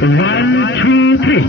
1 2 3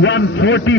140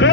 2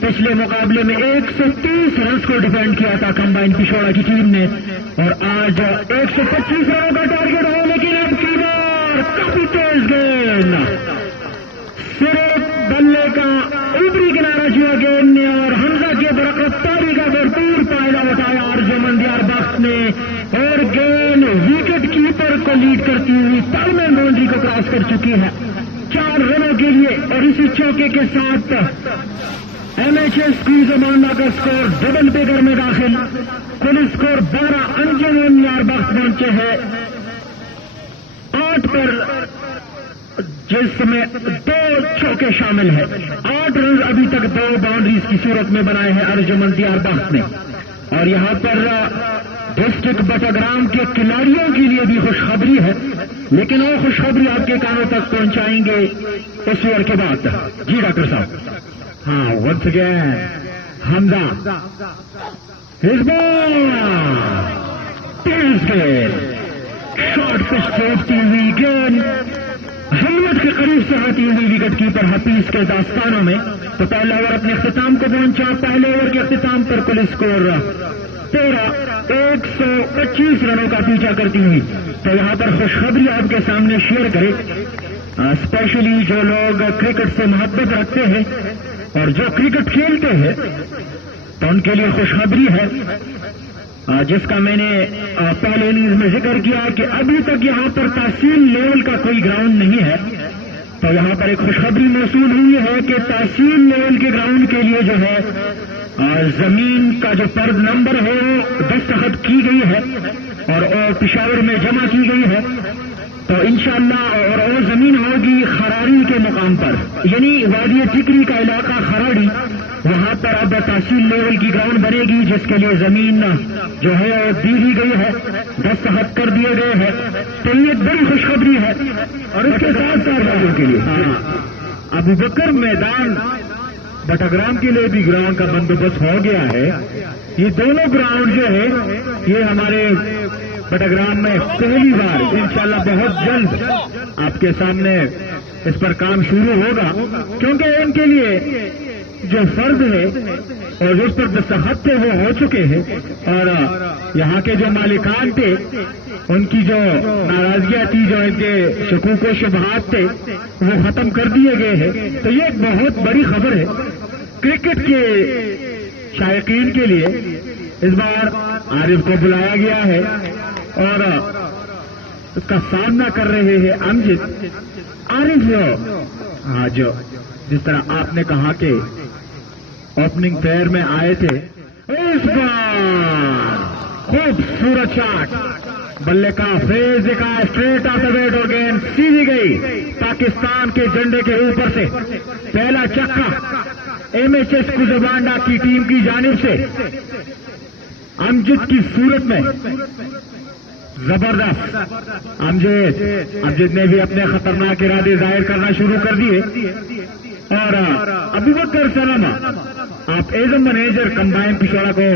پچھلے مقابلے میں 130 رنز کو ڈیفینڈ کیا تھا کمبائن پشاورا کی ٹیم نے، اور آج 125 رنوں کا ٹارگیٹ ہے، لیکن اب کی بار کافی تیز گیند، صرف بلے کا اوپری کنارہ چھوا گیند نے اور حمزہ کے برقراری کا بھرپور فائدہ اٹھایا ارجمن دیار بخش نے، اور گیند وکٹ کیپر کو لیڈ کرتی ہوئی ٹائمنگ باؤنڈری کو کراس کر چکی ہے 4 رنوں کے لیے، اور اسی چوکے کے ساتھ ایم ایچ ایس کی زمانہ کا اسکور ڈبل فگر میں داخل، کل اسکور 12 انجمن دیار بخش پہنچے ہیں 8 پر، جس میں 2 چوکے شامل ہیں، 8 رنز ابھی تک 2 باؤنڈریز کی صورت میں بنائے ہیں ارجمن دیار بخش نے، اور یہاں پر ڈسٹرکٹ بٹاگرام کے کھلاڑیوں کے لیے بھی خوشخبری ہے، لیکن وہ خوشخبری آپ کے کانوں تک پہنچائیں گے اس اوور کے بعد۔ جی ڈاکٹر صاحب۔ ہاں، ونس اگین حمزہ ہز بال، تیز گیند، شارٹ پچ پھینکتی ہوئی گیند ہمت کے قریب سے آتی ہوئی وکٹ کیپر حفیظ کے داستانوں میں، تو پہلا اوور اپنے اختتام کو پہنچا، پہلے اوور کے اختتام پر کل اسکور 125 رنوں کا پیچھا کرتی ہوئی۔ تو یہاں پر خوشخبری آپ کے سامنے شیئر کرے، اسپیشلی جو لوگ کرکٹ سے محبت رکھتے ہیں اور جو کرکٹ کھیلتے ہیں، تو ان کے لیے خوشخبری ہے، جس کا میں نے پہلے اننگز میں ذکر کیا کہ ابھی تک یہاں پر تحصیل لیول کا کوئی گراؤنڈ نہیں ہے، تو یہاں پر ایک خوشخبری موصول ہوئی ہے کہ تحصیل لیول کے گراؤنڈ کے لیے جو ہے زمین کا جو فرض نمبر ہے وہ دستخط کی گئی ہے اور پشاور میں جمع کی گئی ہے، تو انشاءاللہ اور وہ زمین ہوگی خراڑی کے مقام پر، یعنی وادی ٹکری کا علاقہ خراڑی، وہاں پر اب تحصیل لیول کی گراؤنڈ بنے گی، جس کے لیے زمین جو ہے دی دی گئی ہے، دستخط کر دیے گئے ہیں، تو یہ بڑی خوشخبری ہے۔ اور اس کے ساتھ والوں کے لیے ابو بکر میدان بٹاگرام کے لیے بھی گراؤنڈ کا بندوبست ہو گیا ہے۔ یہ دونوں گراؤنڈ جو ہے یہ ہمارے بٹاگرام میں پہلی بار انشاءاللہ بہت جلد آپ کے سامنے اس پر کام شروع ہوگا، کیونکہ ان کے لیے جو فرض ہے اور جس پر دستخط تھے وہ ہو چکے ہیں، اور یہاں کے جو مالکان تھے ان کی جو ناراضگیاں تھی، جو ان کے شکوک و شبہات تھے، وہ ختم کر دیے گئے ہیں۔ تو یہ ایک بہت بڑی خبر ہے کرکٹ کے شائقین کے لیے۔ اس بار عارف کو بلایا گیا ہے اور اس کا سامنا کر رہے ہیں امجد۔ عارف جو جس طرح آپ نے کہا کہ اوپننگ پیئر میں آئے تھے، اس بار خوبصورت شاٹ، بلے کا فیز دکھا، اسٹریٹ آف دا بیٹ اور گیند سیدھی گئی پاکستان کے جھنڈے کے اوپر سے۔ پہلا چکا ایم ایچ ایس کوزبانڈا کی ٹیم کی جانب سے امجد کی صورت میں، زبردست۔ امجد نے بھی اپنے خطرناک ارادے ظاہر کرنا شروع کر دیے، اور ابو بکر سلامہ آپ ایز اے مینیجر کمبائن پشاورا کو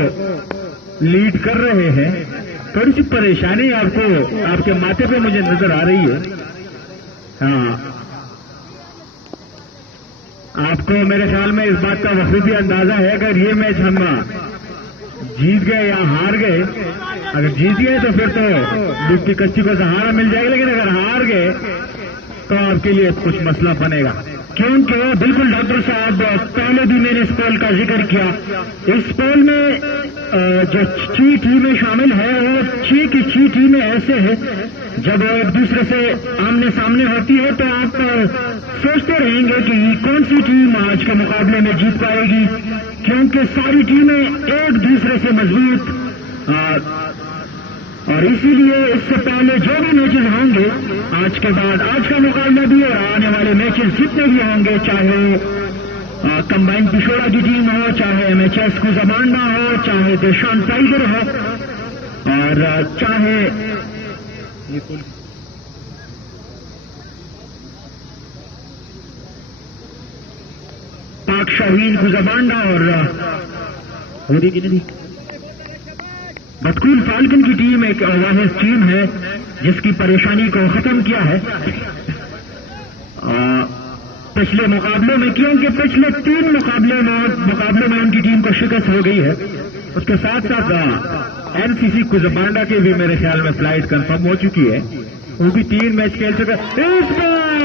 لیڈ کر رہے ہیں، تھوڑی سی پریشانی آپ کو آپ کے ماتھے پہ مجھے نظر آ رہی ہے۔ ہاں، آپ کو میرے خیال میں اس بات کا بخوبی اندازہ ہے، اگر یہ میچ ہم جیت گئے یا ہار گئے، اگر جیت گئے تو پھر تو دودھ کی کچی کو سہارا مل جائے گا، لیکن اگر ہار گئے تو آپ کے لیے کچھ مسئلہ بنے گا، کیونکہ بالکل ڈاکٹر صاحب پہلے بھی میں نے اس پول کا ذکر کیا، اس پول میں جو 6 ٹیمیں شامل ہیں وہ 6 کی 6 ٹیمیں ایسے ہیں جب وہ ایک دوسرے سے آمنے سامنے ہوتی ہے تو آپ سوچتے رہیں گے کہ کون سی ٹیم آج کے مقابلے میں جیت پائے گی، کیونکہ ساری ٹیمیں ایک دوسرے سے مضبوط، اور اسی لیے اس سے پہلے جو بھی میچز ہوں گے آج کے بعد، آج کا مقابلہ بھی اور آنے والے میچز جتنے بھی ہوں گے، چاہے کمبائن پشاورا کی ٹیم ہو، چاہے ایم ایچ ایس کوزبانڈا ہو، چاہے دیشان ٹائیگر ہو، اور چاہے پاک شاہین کوزبانڈا اور بتکول فالکن کی ٹیم ایک واحد ٹیم ہے جس کی پریشانی کو ختم کیا ہے۔ پچھلے مقابلوں میں، کیونکہ پچھلے 3 مقابلوں میں ان کی ٹیم کو شکست ہو گئی ہے. اس کے ساتھ ساتھ این سی سی کوزبانڈا کے بھی میرے خیال میں فلائٹ کنفرم ہو چکی ہے، وہ بھی 3 میچ کھیل چکا. اس بار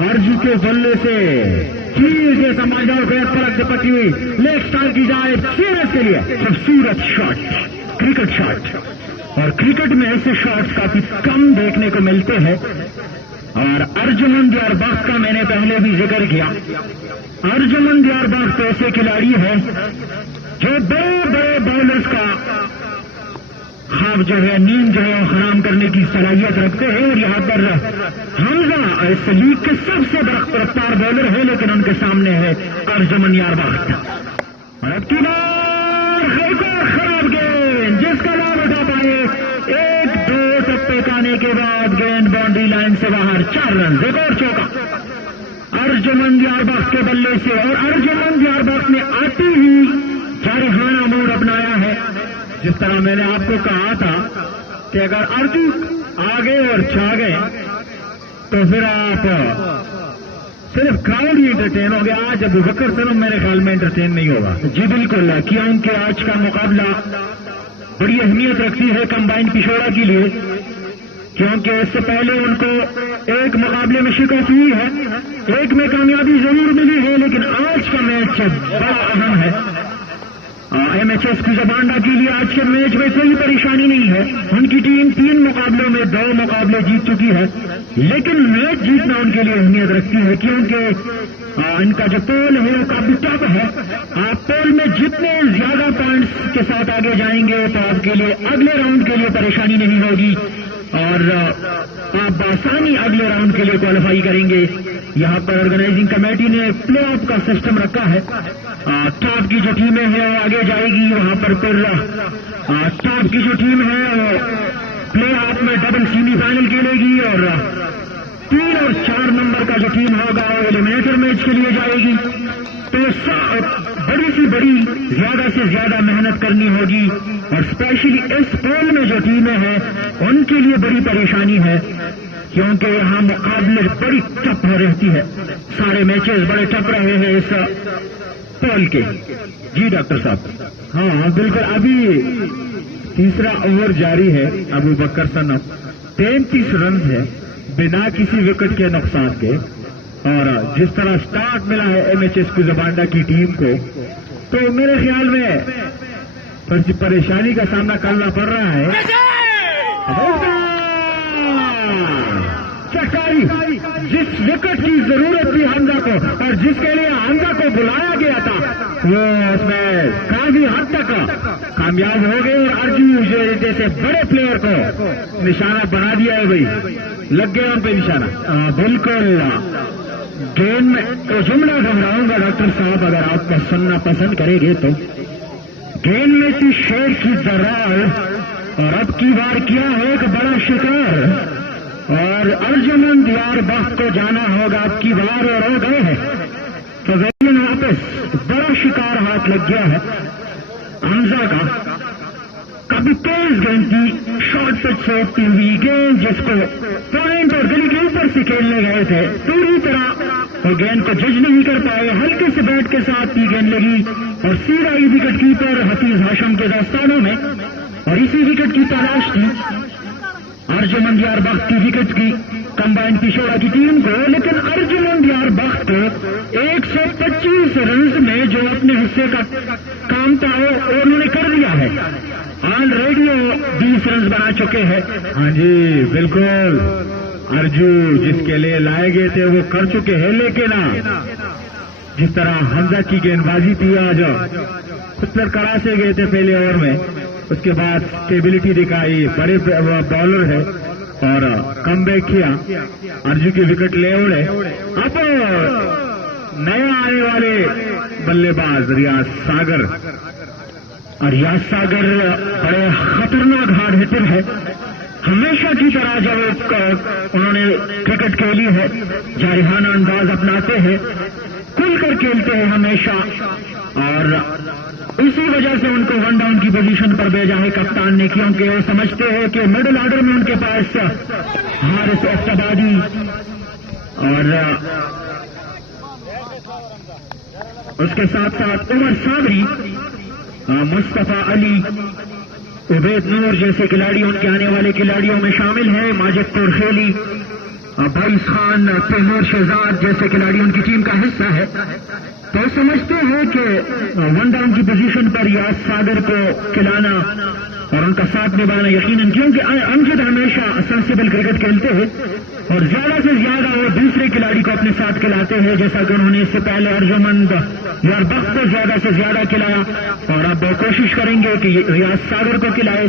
ارجو کے بلے سے چیز سے سمجھ جاؤ گیس پلک سے پکی ہوئی لیگ اسٹار کی جائے سیریز کے لیے خوبصورت شاٹ، کرکٹ شاٹ. اور کرکٹ میں ایسے شاٹس کافی کم دیکھنے کو ملتے ہیں. اور ارجمن دیارباغ کا میں نے پہلے بھی ذکر کیا. ارجمن دیارباغ تو ایسے کھلاڑی ہے جو بڑے بڑے بالرز کا خواب جو ہے، نیند جو ہے حرام کرنے کی صلاحیت رکھتے ہیں. اور یہاں پر حمزہ اس لیگ کے سب سے بڑا رفتار بالر ہے، لیکن ان کے سامنے ہے ارجمن دیارباغ. اور اب کی بار ایک اور خراب گیند جس کا لابھ اٹھا پائے. 1-2 ٹپے کانے کے بعد گیند باؤنڈری لائن سے باہر، 4 رن. ایک اور چوکا ارجمن دیارباغ کے بلے سے. اور ارجمن دیارباغ نے آتی ہی جارحانہ موڈ اپنایا ہے. جس طرح میں نے آپ کو کہا تھا کہ اگر ارجو آگے اور چھا گئے تو پھر آپ صرف کراؤڈ ہی انٹرٹین ہو گیا. آج ابو بکر سلم میرے خیال میں انٹرٹین نہیں ہوگا. جی بالکل، کیونکہ آج کا مقابلہ بڑی اہمیت رکھتی ہے کمبائن پشاورا کے لیے، کیونکہ اس سے پہلے ان کو ایک مقابلے میں شکست ہوئی ہے، ایک میں کامیابی ضرور ملی ہے، لیکن آج کا میچ بڑا اہم ہے. ایم ایچ ایس کوزبانڈا کے لیے آج کے میچ میں کوئی پریشانی نہیں ہے. ان کی ٹیم 3 مقابلوں میں 2 مقابلے جیت چکی ہے، لیکن میچ جیتنا ان کے لیے اہمیت رکھتی ہے، کیونکہ ان کا جو پول ہے وہ کافی ٹف ہے. آپ پول میں جتنے زیادہ پوائنٹس کے ساتھ آگے جائیں گے تو آپ کے لیے اگلے راؤنڈ کے لیے پریشانی نہیں ہوگی اور آپ بآسانی اگلے راؤنڈ کے لیے کوالیفائی کریں گے. یہاں پر آرگنائزنگ کمیٹی نے پلے آف کا سسٹم رکھا ہے. ٹاپ کی جو ٹیمیں ہیں وہ آگے جائے گی، وہاں پر پھر ٹاپ کی جو ٹیم ہے وہ پلے آف میں ڈبل سیمی فائنل کھیلے گی، اور 3 اور 4 نمبر کا جو ٹیم ہوگا وہ ایلیمنیٹر میچ کے لیے جائے گی. تو بڑی سے بڑی زیادہ سے زیادہ محنت کرنی ہوگی، اور اسپیشلی اس پول میں جو ٹیمیں ہیں ان کے لیے بڑی پریشانی ہے، کیونکہ یہاں مقابلے بڑی ٹف رہتی ہے. سارے میچز بڑے ٹف رہے ہیں اس پول کے. جی ڈاکٹر صاحب. ہاں بالکل، ابھی تیسرا اوور جاری ہے. ابو بکر سلم 33 رنز ہے بنا کسی وکٹ کے نقصان کے، اور جس طرح سٹارٹ ملا ہے ایم ایچ ایس کوزبانڈا کی ٹیم کو تو میرے خیال میں پریشانی کا سامنا کرنا پڑ رہا ہے. چکاری جس وکٹ کی ضرورت تھی حمزہ کو اور جس کے لیے حمزہ کو بلایا گیا تھا وہ اس میں کافی حد تک کامیاب ہو گئے، اور ارجو جیسے بڑے پلیئر کو نشانہ بنا دیا ہے. بھائی لگ گیا ان پہ نشانہ. بالکل. گیند میں تو جملہ دہراؤں گا ڈاکٹر صاحب، اگر آپ کا سننا پسند کریں گے تو. گیند میں تھی شیر کی درار، اور اب کی بار کیا ہے ایک بڑا شکار، اور ارجمن دیارباغ کو جانا ہوگا اب کی بار، اور ہو گئے ہیں. تو ویلین واپس بڑا شکار ہاتھ لگ گیا ہے حمزہ کا. کبھی تیز گیند کی شارٹ پچ سے اٹھتی ہوئی گیند جس کو پوائنٹ اور گلی کے اوپر سے کھیلنے گئے تھے، پوری طرح وہ گیند کو جج نہیں کر پائے. ہلکے سے بیٹ کے ساتھ ہی گیند لگی اور سیدھا ہی وکٹ کیپر حفیظ ہاشم کے دستانوں میں، اور اسی وکٹ کی تلاش تھی ارجمن دیارباغ کی وکٹ کی کمبائن پشاورا کی ٹیم کو. لیکن ارجمن دیارباغ کو 125 رنز میں جو اپنے حصے کا کام تھا وہ انہوں نے کر دیا ہے. آلریڈی 20 رنز بنا چکے ہیں. ہاں جی بالکل، ارجو جس کے لیے لائے گئے تھے وہ کر چکے ہیں، لیکن جس طرح حمزہ کی گیند بازی تھی آج خود پر کرا سے گئے تھے پہلے اوور میں، اس کے بعد اسٹیبلٹی دکھائی، بڑے بالر ہے اور کم بیک کیا، ارجو کی وکٹ لے اڑے. اب نئے آنے والے بلے باز ریاض ساگر، اور ریاض ساگر بڑے خطرناک ہارڈ ہٹر ہے. ہمیشہ کی طرح جب انہوں نے کرکٹ کھیلی ہے جارحانہ انداز اپناتے ہیں، کھل کر کھیلتے ہیں ہمیشہ، اور اسی وجہ سے ان کو 1 ڈاؤن کی پوزیشن پر بھیجا ہے کپتان نے، کیونکہ وہ سمجھتے ہیں کہ مڈل آرڈر میں ان کے پاس حارث افتبادی اور اس کے ساتھ ساتھ عمر صابری، مصطفیٰ علی، عبید نور جیسے کھلاڑی ان کے آنے والے کھلاڑیوں میں شامل ہیں، ماجد تورخیلی، بائیس خان، تیمور شہزاد جیسے کھلاڑی ان کی ٹیم کا حصہ ہے۔ تو سمجھتے ہیں کہ ون ڈاؤن کی پوزیشن پر یاس ساگر کو کھلانا اور ان کا ساتھ نبھانا یقیناً، کیونکہ امجد ہمیشہ سینسیبل کرکٹ کھیلتے ہیں اور زیادہ سے زیادہ وہ دوسرے کھلاڑی کو اپنے ساتھ کھلاتے ہیں، جیسا کہ انہوں نے اس سے پہلے ارجمند یار بخت کو زیادہ سے زیادہ کھلایا، اور اب وہ کوشش کریں گے کہ ریاض ساگر کو کھلائے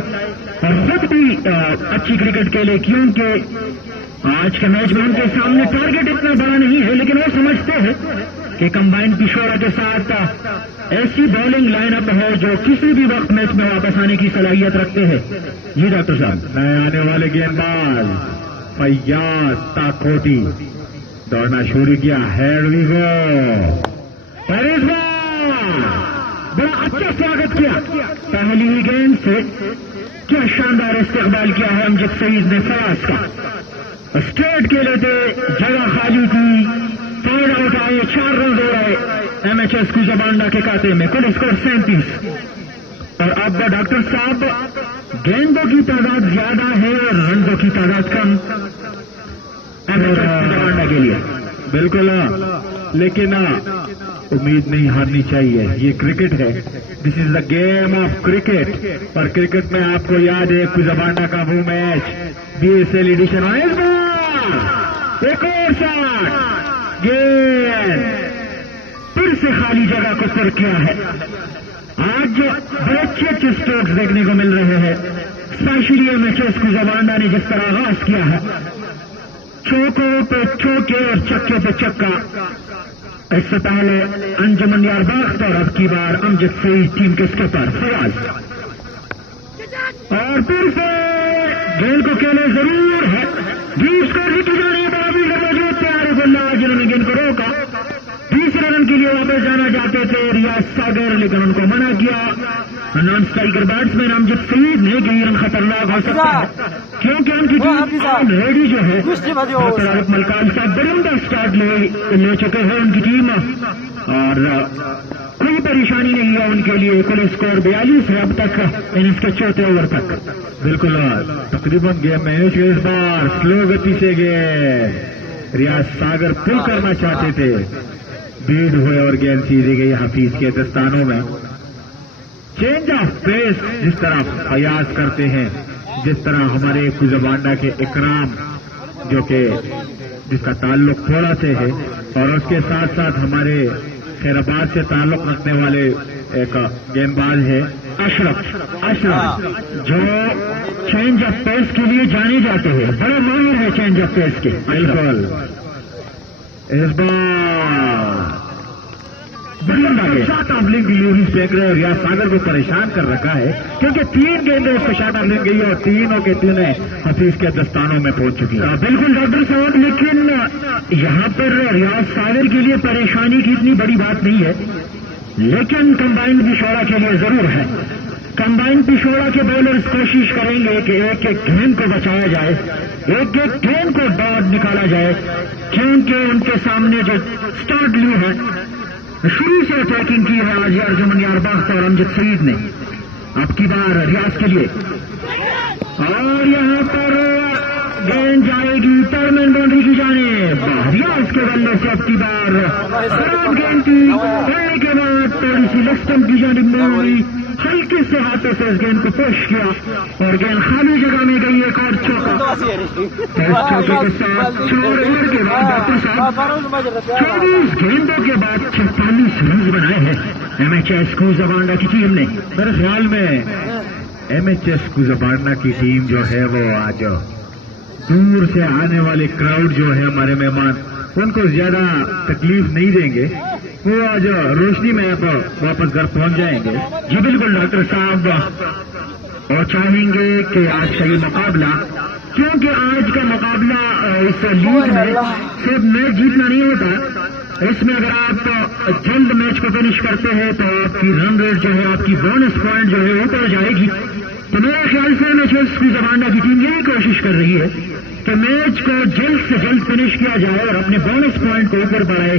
اور خود بھی اچھی کرکٹ کھیلے، کیونکہ آج کے میچ میں ان کے سامنے ٹارگٹ اتنا بڑا نہیں ہے، لیکن وہ سمجھتے ہیں کہ کمبائن پشاورا کے ساتھ ایسی بالنگ لائن اپ ہے جو کسی بھی وقت میچ میں واپس آنے کی صلاحیت رکھتے ہیں۔ جی ڈاکٹر صاحب، نئے آنے والے گیند باز فیاض تاکھوٹی دوڑنا شروع کیا، ہیڈ وی گو، اور اس بار بڑا اچھا سواگت کیا پہلی ہی گیند سے، کیا شاندار استقبال کیا ہے امجد سعید نے فیاض کا، اسٹریٹ کھیلے تھے، جگہ خالی تھی، فائر آؤٹ آئے، 4 رن ہو رہے ایم ایچ ایس کوزہ بانڈا کے کھاتے میں، کل اسکور 37۔ اور اب ڈاکٹر صاحب گیندوں کی تعداد زیادہ ہے اور رنزوں کی تعداد کم ایم ایچ ایس کوزہ بانڈا کے لیے۔ بالکل، لیکن امید نہیں ہارنی چاہیے، یہ کرکٹ ہے، this is the game of cricket, اور کرکٹ میں آپ کو یاد ہے کوزہ بانڈا کا وہ match B S L edition, ایک اور شاٹ، گیند پھر سے خالی جگہ کو پر کیا ہے۔ آج بڑے اچھے اچھے اسٹروکس دیکھنے کو مل رہے ہیں، اسپیشلی ایم ایچ ایس کوزہ بانڈا نے جس طرح آغاز کیا ہے، چوکوں پہ چوکے اور چکے پہ چکا۔ اس سے پہلے انجمن یار بخت اور اب کی بار امجد سعید ٹیم کے اسکپر فیاض، اور پھر سے گیند کو کھیلے ضرور ہے، بیس کو رکی جانی بابی کا موجود تھے عارف اللہ جنہوں نے گیند کو روکا، 20 رن کے لیے واپس جانا چاہتے تھے ریاض ساگر، لیکن ان کو منع کیا نان اسٹرائکر بیٹسمین امجد سعید نے کہ یہ رن خطرناک ہو سکتا ہے، کیونکہ ان کی ٹیم آلریڈی جو ہے ڈاکٹر عارف ملکان صاحب بڑے عمدہ اسٹارٹ لے چکے ہیں ان کی ٹیم، اور کوئی پریشانی نہیں ہے ان کے لیے، کل اسکور 42 ہے اب تک اننگز کے چوتھے اوور تک۔ بالکل، تقریباً گیم میں اس بار سلو گتی سے گئے، ریاض ساگر پل کرنا چاہتے تھے، بیڈ ہوئے اور گیند سیدھی گئی حفیظ کے دستانوں میں۔ چینج آف پیس جس طرح فیاض کرتے ہیں، جس طرح ہمارے کوزہ بانڈا کے اکرام جو کہ جس کا تعلق تھوڑا سے ہے، اور اس کے ساتھ ساتھ ہمارے خیر آباد سے تعلق رکھنے والے ایک گیند باز ہے اشرف، جو چینج آف پیس کے لیے جانے جاتے ہیں، بڑا ماہر ہے چینج آف پیس کے۔ بالکل، اس بار شاٹ آف لنک یوز دیکھ رہے ہیں، ریاض ساگر کو پریشان کر رکھا ہے، کیونکہ 3 گیندیں اس کو شاٹ آف لنک گئی اور تینوں کے تینوں حفیظ کے دستانوں میں پہنچ چکی ہیں۔ بالکل ڈاکٹر صاحب، لیکن یہاں پر ریاض ساگر کے لیے پریشانی کی اتنی بڑی بات نہیں ہے، لیکن کمبائن پشاورا کے لیے ضرور ہے۔ کمبائن پشاورا کے بولرز کوشش کریں گے کہ ایک ایک گیند کو بچایا جائے، ایک ایک گیند کو ڈاٹ نکالا جائے، کیونکہ ان کے سامنے جو اسٹارٹ لی ہے، شروع سے اٹیکنگ کی ہے آج ارجمن یار بخت اور امجد سعید نے، اب کی بار ریاض کے لیے، اور یہاں پر گیند جائے گی ٹرمن باؤنڈری کی جانب، ریاض کے بلے سے اب کی بار خراب گیند تھی، پڑنے کے بعد تھوڑی سی لسٹم کی جانب میں ہوئی، ہلکے سے ہاتھوں سے اس گیند کو پوش کیا اور گیند خالی جگہ میں گئی، ایک اور چوکا۔ اس چوکے کے ساتھ 4 اوور کے بعد ڈاکٹر صاحب 24 گیندوں کے بعد 46 رنز بنائے ہیں ایم ایچ ایس کوزہ بانڈا کی ٹیم نے۔ میرے خیال میں ایم ایچ ایس کوزہ بانڈا کی ٹیم جو ہے وہ آج دور سے آنے والے کراؤڈ جو ہے ہمارے مہمان، ان کو زیادہ تکلیف نہیں دیں گے، وہ آج روشنی میں واپس گھر پہنچ جائیں گے۔ جی بالکل ڈاکٹر صاحب، اور چاہیں گے کہ آج کا یہ مقابلہ، کیونکہ آج کا مقابلہ اس لیگ میں صرف میچ جیتنا نہیں ہوتا، اس میں اگر آپ جلد میچ کو فنش کرتے ہیں تو آپ کی رن ریٹ جو ہے، آپ کی بونس پوائنٹ جو ہے اوپر جائے گی، تو میرے خیال سے ایم ایچ ایس کوزہ بانڈا کی ٹیم یہی کوشش کر رہی ہے کہ میچ کو جلد سے جلد فنش کیا جائے اور اپنے بونس پوائنٹ کو اوپر بڑھائے۔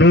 2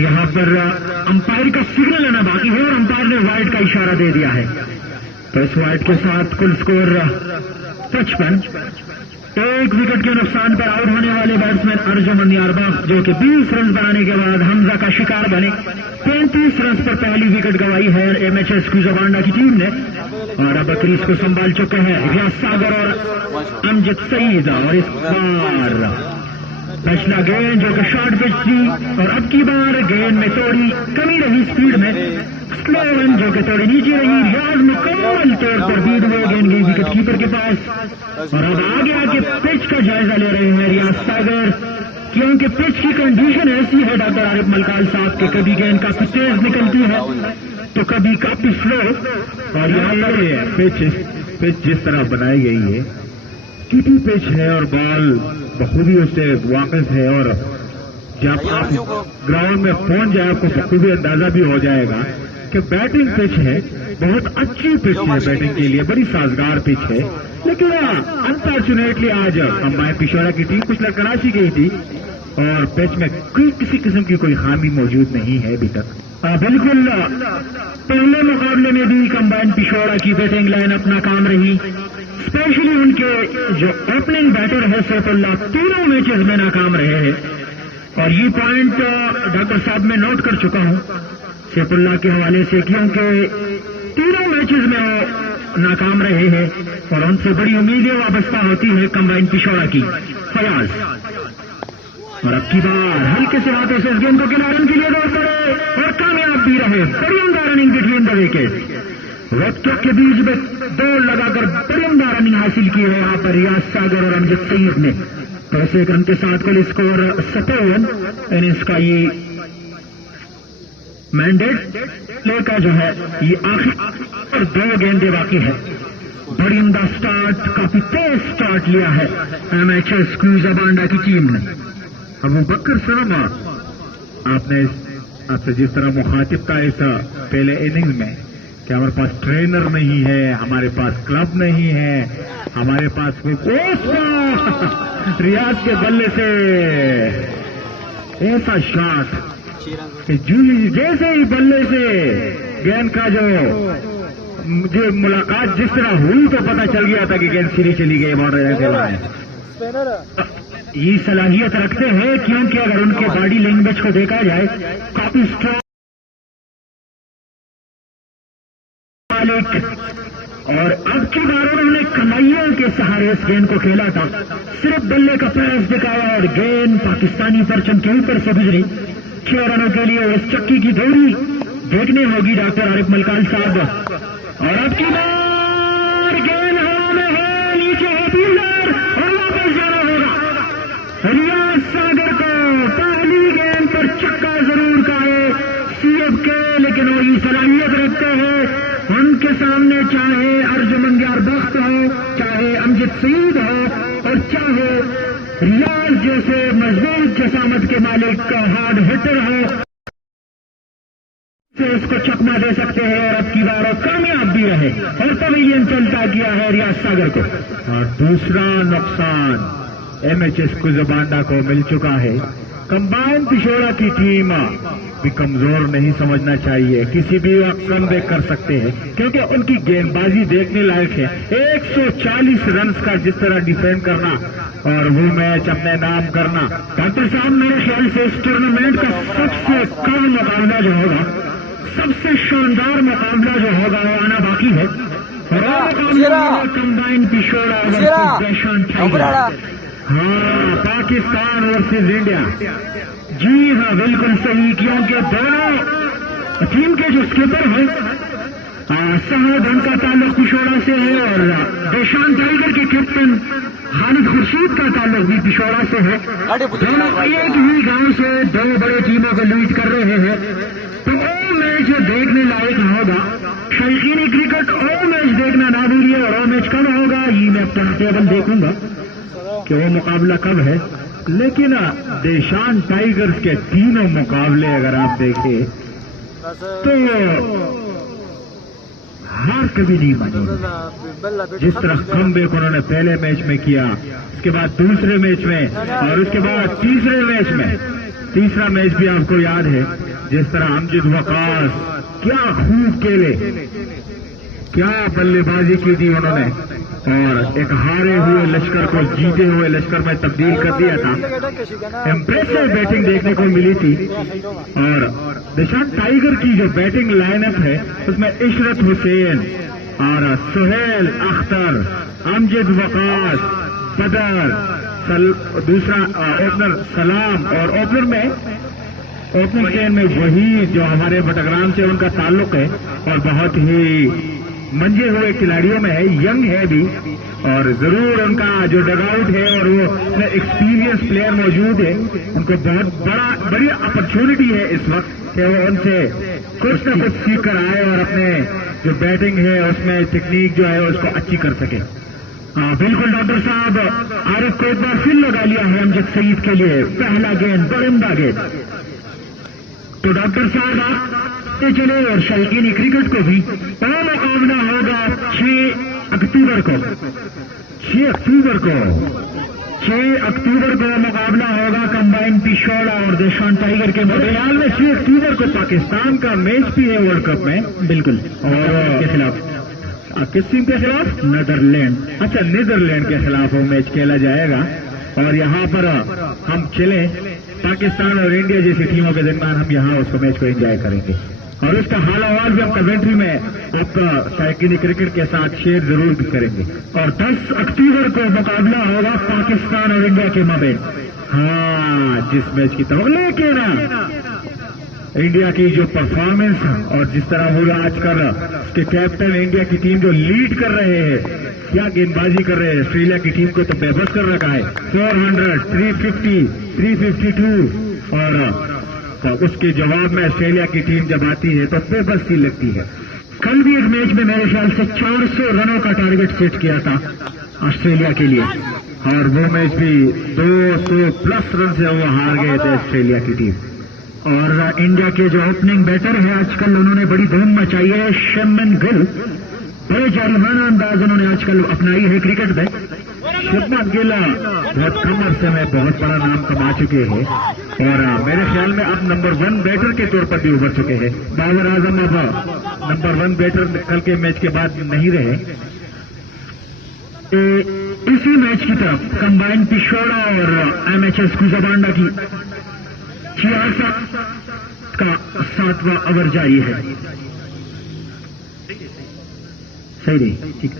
اور یہاں پر امپائر کا سگنل آنا باقی ہے اور امپائر نے وائڈ کا اشارہ دے دیا ہے. تو اس وائڈ کے ساتھ کل اسکور 55. ایک وکٹ کے نقصان پر آؤٹ ہونے والے بیٹسمین ارجمند یارباخ جو کہ 20 رنز بنانے کے بعد حمزہ کا شکار بنے. 35 رنز پر پہلی وکٹ گوائی ہے ایم ایچ ایس کوزابانڈا کی ٹیم نے اور اب کریز کو سنبھال چکے ہیں ریاض ساگر اور امجد سعید. اور اس بار پچھلا گیند جو کہ شارٹ پچ تھی اور اب کی بار گیند میں تھوڑی کمی رہی اسپیڈ میں. سلو رن جو کہ تھوڑی نیچے رہی. ریاض مکمل طور پر بیٹ ہوئے گیند گئی وکٹ کیپر کے پاس. اور اب آگے آ کے پچ کا جائزہ لے رہے ہیں ریاض ساگر کیونکہ پچ کی کنڈیشن ایسی ہے ڈاکٹر عارف ملکال صاحب کے کبھی گیند کافی تیز نکلتی ہے تو کبھی کافی سلو. اور یہاں پر پچ جس طرح بنائی گئی ہے کیٹی پچ ہے اور بال بخوبی اس سے واقف ہے. اور جب آپ گراؤنڈ میں پہنچ جائے آپ کو بخوبی اندازہ بھی ہو جائے گا کہ بیٹنگ پچ ہے. بہت اچھی پچ ہے بیٹنگ کے لیے, بڑی سازگار پچ ہے. لیکن انفارچونیٹلی آج امبائر پشاورا کی ٹیم کچھ کراچی گئی تھی اور پچ میں کسی قسم کی کوئی خامی موجود نہیں ہے ابھی تک. بالکل پہلے مقابلے میں بھی کمبائن پشاورا کی بیٹنگ لائن اپ ناکام رہی. اسپیشلی ان کے جو اوپننگ بیٹر ہے سیف اللہ تینوں میچز میں ناکام رہے ہیں. اور یہ پوائنٹ ڈاکٹر صاحب میں نوٹ کر چکا ہوں سیف اللہ کے حوالے سے کیونکہ تینوں میچز میں وہ ناکام رہے ہیں اور ان سے بڑی امیدیں وابستہ ہوتی ہے کمبائن پشاورا کی. فیاض اور اب کی بار ہلکے سے ہاتھوں سے اس گیند کو کنارے کے لیے دوڑ پڑے اور کامیاب بھی رہے. بڑی عمدہ رننگ بٹوین دا وکٹ. وقتوں کے بیچ میں دوڑ لگا کر بڑی عمدہ رننگ حاصل کی ہے یہاں پر ریاض ساگر اور امجد سعید نے. تو ایک رن کے ساتھ کل اسکور 57. اننگس کا یہ مینڈیٹ لے کا جو ہے یہ آخر اور 2 گیندیں باقی ہے. بڑی عمدہ سٹارٹ, کافی تیز سٹارٹ لیا ہے ایم ایچ ایس کوزابانڈا کی ٹیم نے. ابو بکر سرما آپ سے جس طرح مخاطب تھا اس پہلے اننگ میں کہ ہمارے پاس ٹرینر نہیں ہے, ہمارے پاس کلب نہیں ہے, ہمارے پاس کوئی کوچ. ریاض کے بلے سے ایسا شاٹ کہ جیسے ہی بلے سے گیند کا جو ملاقات جس طرح ہوئی تو پتہ چل گیا تھا کہ گیند سیدھی چلی گئی. بہت ایسے یہ صلاحیت رکھتے ہیں کیونکہ اگر ان کے باڈی لینگویج کو دیکھا جائے کافی اسٹرانگ. اور اب کی بار انہوں نے کمائیوں کے سہارے اس گیند کو کھیلا تھا. صرف بلے کا پیس دکھایا اور گیند پاکستانی پرچم کے اوپر سے گزری. 6 رنوں کے لیے اس چکی کی دوری دیکھنے ہوگی ڈاکٹر عارف ملکان صاحب. اور اب کی بار گیند ہوا میں ہے, نیچے ہے فیلڈر اور واپس جانا ہوگا. ریاض ساگر کو پہلی گیند پر چکا ضرور کا ہے سی ایف کے, لیکن وہ یہ صلاحیت رکھتے ہیں ان کے سامنے چاہے ارجمند یارباخ ہو, چاہے امجد سعید ہو اور چاہے ریاض جیسے مضبوط جسامت کے مالک کا ہارڈ ہٹر ہو, اس کو چکما دے سکتے ہیں. اور اب کی بار کامیاب بھی رہے اور پویلین چلتا کیا ہے ریاض ساگر کو. اور دوسرا نقصان ایم ایچ ایس کوزابانڈا کو مل چکا ہے. کمبائن پشاورا کی ٹیم بھی کمزور نہیں سمجھنا چاہیے, کسی بھی وقت کم بیک کر سکتے ہیں کیونکہ ان کی گیند بازی دیکھنے لائق ہے. 140 رنز کا جس طرح ڈیفینڈ کرنا اور وہ میچ اپنے نام کرنا. ڈاکٹر صاحب میرے خیال سے اس ٹورنامنٹ کا سب سے کم مقابلہ جو ہوگا, سب سے شاندار مقابلہ جو ہوگا وہ آنا باقی ہے. کمبائن پشاورا ہاں پاکستان ورسز انڈیا. جی ہاں بالکل صحیح, کیونکہ دونوں ٹیم کے جو اسکپر ہیں صاحب ان کا تعلق پشاورا سے ہے اور دیشان ٹائیگر کے کیپٹن خالد خورشید کا تعلق بھی پشاورا سے ہے. دونوں ایک ہی گاؤں سے 2 بڑے ٹیموں کو لیڈ کر رہے ہیں. تو وہ میچ دیکھنے لائق ہوگا. شائقین کرکٹ وہ میچ دیکھنا نہ بھولیے. اور وہ میچ کب ہوگا یہ میں اپنا ٹیبل دیکھوں گا کہ وہ مقابلہ کب ہے. لیکن دیشان ٹائیگرز کے تینوں مقابلے اگر آپ دیکھیں تو ہار کبھی نہیں مانی. جس طرح کم بیک انہوں نے پہلے میچ میں کیا, اس کے بعد دوسرے میچ میں اور اس کے بعد تیسرے میچ میں. تیسرا میچ بھی آپ کو یاد ہے جس طرح امجد وقاص کیا خوب کھیلے، کیا بلے بازی کی تھی انہوں نے، اور ایک ہارے ہوئے لشکر کو جیتے ہوئے لشکر میں تبدیل کر دیا تھا۔ امپریسو بیٹنگ دیکھنے کو ملی تھی، اور دیشان ٹائیگر کی جو بیٹنگ لائن اپ ہے اس میں عشرت حسین اور سہیل اختر، امجد وقاص، بدر، دوسرا اوپنر سلام، اور اوپنر چین میں وہی جو ہمارے بٹگرام سے ان کا تعلق ہے اور بہت ہی منجے ہوئے کھلاڑیوں میں ہے، ینگ ہے بھی، اور ضرور ان کا جو ڈگ آؤٹ ہے اور وہ ایکسپیرینس پلیئر موجود ہے، ان کو بہت بڑی اپرچونٹی ہے اس وقت کہ وہ ان سے کچھ نہ کچھ سیکھ کر آئے اور اپنے جو بیٹنگ ہے اس میں ٹیکنیک جو ہے اس کو اچھی کر سکے۔ بالکل ڈاکٹر صاحب، عارف کو ایک بار پھر لگا لیا ہے امجد سعید کے لیے پہلا گیند، درندہ گیند۔ تو ڈاکٹر صاحب آپ چلے اور شائقین کرکٹ کو بھی مقابلہ ہوگا 6 اکتوبر کو 6 اکتوبر کو مقابلہ ہوگا کمبائن پشوڑا اور دیشان ٹائیگر کے خیال میں 6 اکتوبر کو پاکستان کا میچ بھی ہے ورلڈ کپ میں، بالکل، اور کے خلاف کس ٹیم کے خلاف؟ نیدرلینڈ۔ اچھا، نیدرلینڈ کے خلاف وہ میچ کھیلا جائے گا، اور یہاں پر ہم چلیں پاکستان اور انڈیا جیسی ٹیموں کے درمیان، ہم یہاں اس کو میچ کو انجوائے کریں گے، اور اس کا حال احوال بھی ہم کمنٹری میں آپ کا شائقین کرکٹ کے ساتھ شیئر ضرور بھی کریں گے۔ اور 10 اکتوبر کو مقابلہ ہوگا پاکستان اور انڈیا کے مابین۔ ہاں، جس میچ کی تو لیکن انڈیا کی جو پرفارمنس اور جس طرح ہوگا آج کل اس کے کیپٹن انڈیا کی ٹیم جو لیڈ کر رہے ہیں، کیا گیند بازی کر رہے ہیں، آسٹریلیا کی ٹیم کو تو بے بس کر رکھا ہے، 400، 350، 352، اور اس کے جواب میں آسٹریلیا کی ٹیم جب آتی ہے تو بے بس سی لگتی ہے۔ کل بھی ایک میچ میں میرے خیال سے 400 رنوں کا ٹارگٹ سیٹ کیا تھا آسٹریلیا کے لیے، اور وہ میچ بھی 200+ رن سے وہ ہار گئے تھے آسٹریلیا کی ٹیم۔ اور انڈیا کے جو اوپننگ بیٹر ہیں آج کل انہوں نے بڑی دھوم مچائی ہے، شبمن گل، بڑے جارحانہ انداز انہوں نے آج کل اپنائی ہے کرکٹ میں۔ شبمن گل بہت کم عرصے میں بہت بڑا نام کما چکے ہیں، اور میرے خیال میں اب نمبر 1 بیٹر کے طور پر بھی ابھر چکے ہیں۔ بابر اعظم اب نمبر 1 بیٹر کل کے میچ کے بعد نہیں رہے۔ اسی میچ کی طرف کمبائن پشوڑا اور MHS کوزابانڈا کی 66 کا 7واں اوور جاری ہے۔ صحیح نہیں، ٹھیک،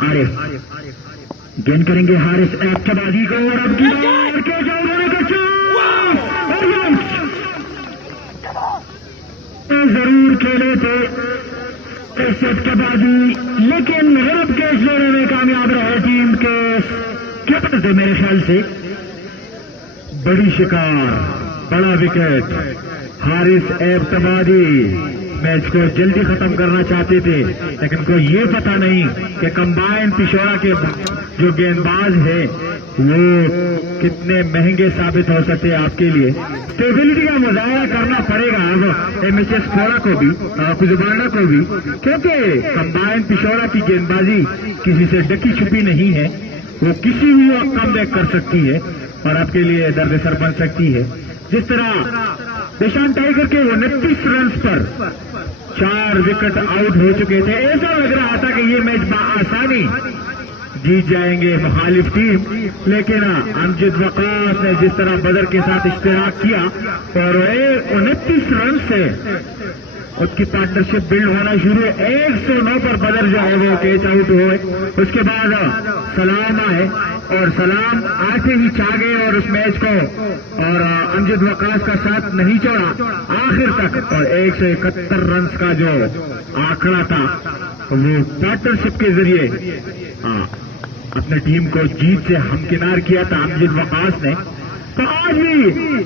عارف گیند کریں گے حارث ایپ بازی کو، اور اب کی بار کے ضرور کھیلے تھے ایسٹ کے بازی، لیکن غلط کیچ لینے میں کامیاب رہے ٹیم کے کیپٹن تھے میرے خیال سے۔ بڑی شکار، بڑا وکٹ، حارث ایبتبادی میچ کو جلدی ختم کرنا چاہتے تھے، لیکن کو یہ پتا نہیں کہ کمبائن پشوڑا کے جو گیند باز ہے وہ کتنے مہنگے ثابت ہو سکتے ہیں آپ کے لیے۔ اسٹیبلٹی کا مظاہرہ کرنا پڑے گا اب MHS کوڑا کو بھی، کوزابانڈا کو بھی، کیونکہ کمبائن پشوڑا کی گیند بازی کسی سے ڈکی چھپی نہیں ہے، وہ کسی بھی وقت کم بیک کر سکتی ہے اور آپ کے لیے درد سر بن سکتی ہے۔ جس طرح دیشان ٹائیگر کے 29 رنز پر 4 وکٹ آؤٹ ہو چکے تھے، ایسا لگ رہا تھا کہ یہ میچ بآسانی جیت جائیں گے مخالف ٹیم، لیکن امجد وقاص نے جس طرح بدر کے ساتھ اشتراک کیا اور 29 رن سے اس کی پارٹنرشپ بلڈ ہونا شروع ہے۔ 109 پر بدر جو ہے وہ کیچ آؤٹ ہوئے، اس کے بعد سلام آئے اور سلام آتے ہی چاہ گئے اور اس میچ کو اور امجد وقاص کا ساتھ نہیں چھوڑا آخر تک، اور 171 رنز کا جو آنکڑا تھا وہ پارٹنرشپ کے ذریعے اپنے ٹیم کو جیت سے ہمکنار کیا تھا امجد وقاص نے۔ تو آج بھی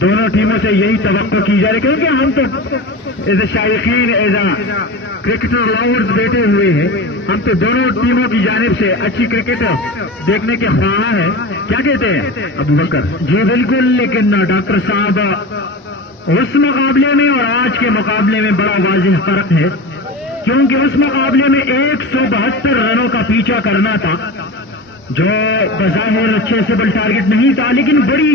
دونوں ٹیموں سے یہی توقع کی جا رہی ہے، کیونکہ ہم تو ایز اے شائقین، ایز اے کرکٹر لورز بیٹھے ہوئے ہیں، ہم تو دونوں ٹیموں کی جانب سے اچھی کرکٹ دیکھنے کے خواہاں ہیں۔ کیا کہتے ہیں ابو بکر؟ جی بالکل، لیکن ڈاکٹر صاحب اس مقابلے میں اور آج کے مقابلے میں بڑا واضح فرق ہے، کیونکہ اس مقابلے میں 172 رنوں کا پیچھا کرنا تھا جو بظاہر چیسیبل ٹارگٹ نہیں تھا، لیکن بڑی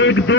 1-2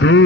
2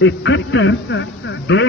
71, 2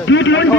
T20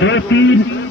2-3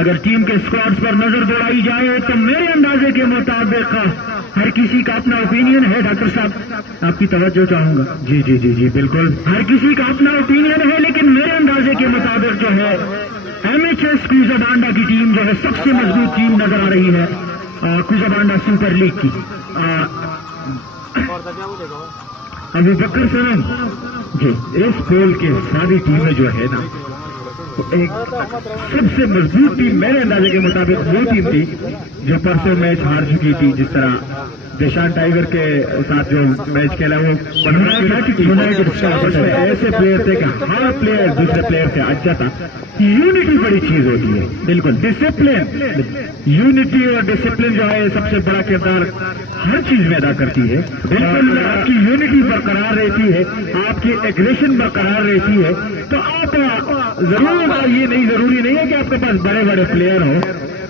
اگر ٹیم کے اسکواڈز پر نظر دوڑائی جائے تو میرے اندازے کے مطابق ہر کسی کا اپنا اوپینین ہے. ڈاکٹر صاحب آپ کی توجہ چاہوں گا. جی جی جی جی بالکل. ہر کسی کا اپنا اوپینین ہے لیکن میرے اندازے کے مطابق جو ہے ایم ایچ ایس کوزابانڈا کی ٹیم جو ہے سب سے مضبوط ٹیم نظر آ رہی ہے کوزابانڈا سپر لیگ کی. ابو بکر سنم جی اس پول کے ساری ٹیمیں جو ہے نا ایک سب سے مضبوط ٹیم میرے اندازے کے مطابق وہ ٹیم تھی جو پرسوں میچ ہار چکی تھی. جس طرح دیشان ٹائیگر کے ساتھ جو میچ کھیلا وہ ایسے پلیئر تھے کہ ہر پلیئر دوسرے پلیئر سے اچھا تھا. یونٹی بڑی چیز ہوتی ہے. بالکل ڈسپلن یونٹی اور ڈسپلن جو ہے سب سے بڑا کردار ہر چیز میں ادا کرتی ہے. بالکل آپ کی یونٹی برقرار رہتی ہے, آپ کی ایگریشن برقرار رہتی ہے تو آپ ضرور یہ نہیں ضروری نہیں ہے کہ آپ کے پاس بڑے بڑے پلیئر ہوں.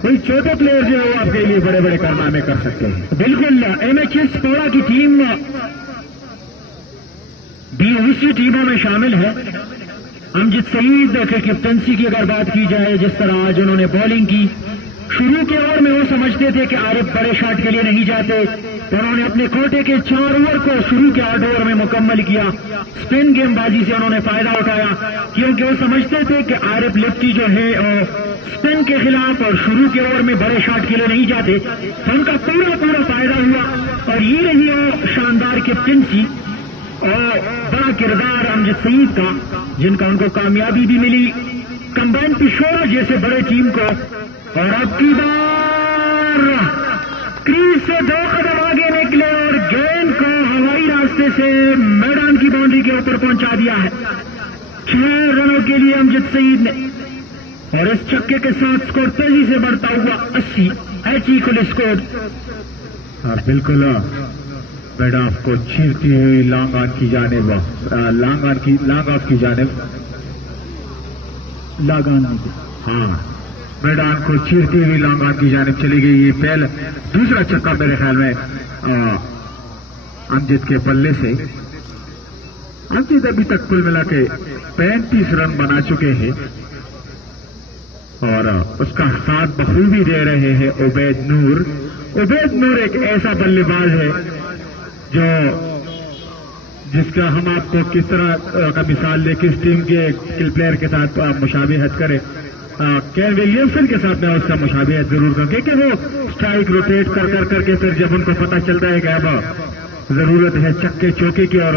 کوئی چھوٹے پلیئر جو ہے آپ کے لیے بڑے بڑے کارنامے کر سکتے ہیں. بالکل ایم ایچ ایس پورا کی ٹیم بھی اسی ٹیموں میں شامل ہے. امجد سعید کی کیپٹنسی کی اگر بات کی جائے, جس طرح آج انہوں نے بالنگ کی, شروع کے اوور میں وہ سمجھتے تھے کہ عارف بڑے شاٹ کے لیے نہیں جاتے, انہوں نے اپنے کوٹے کے 4 اوور کو شروع کے 8 اوور میں مکمل کیا. اسپن گیم بازی سے انہوں نے فائدہ اٹھایا کیونکہ وہ سمجھتے تھے کہ عارف لیفٹی جو ہے اسپن کے خلاف اور شروع کے اوور میں بڑے شاٹ کے لیے نہیں جاتے, تو ان کا پورا فائدہ ہوا. اور یہ رہی شاندار کیپٹنسی اور بڑا کردار امجد سعید کا, جن کا ان کو کامیابی بھی ملی کمبائن پشور جیسے بڑے ٹیم کو. اور اب کی بار کریز سے 2 قدم آگے نکلے اور گیند کو ہوائی راستے سے میدان کی باؤنڈری کے اوپر پہنچا دیا ہے 6 رنوں کے لیے امجد سعید نے. اور اس چھکے کے ساتھ اسکور تیزی سے بڑھتا ہوا 80 ایچ ایکول اسکور. بالکل بیڈ آف کو چیرتی ہوئی لانگ آن کی جانب لانگ آف کی جانب ہاں بیڈ آن کو چیرتی ہوئی لانگ آن کی جانب چلی گئی. یہ پہلا دوسرا چھکا میرے خیال میں امجد کے پلے سے. امجد ابھی تک کل ملا کے 35 رن بنا چکے ہیں اور اس کا ساتھ بخوبی دے رہے ہیں عبید نور. عبید نور ایک ایسا بلے باز ہے جو جس کا ہم آپ کو کس طرح کا مثال دے, کس ٹیم کے کل پلیئر کے ساتھ مشابہت کرے. کین ولیمسن کے ساتھ میں اس کا مشابہت ضرور کروں کہ وہ اسٹرائک روٹیٹ کر کے پھر جب ان کو پتہ چلتا ہے کہ اب ضرورت ہے چکے چوکے کی اور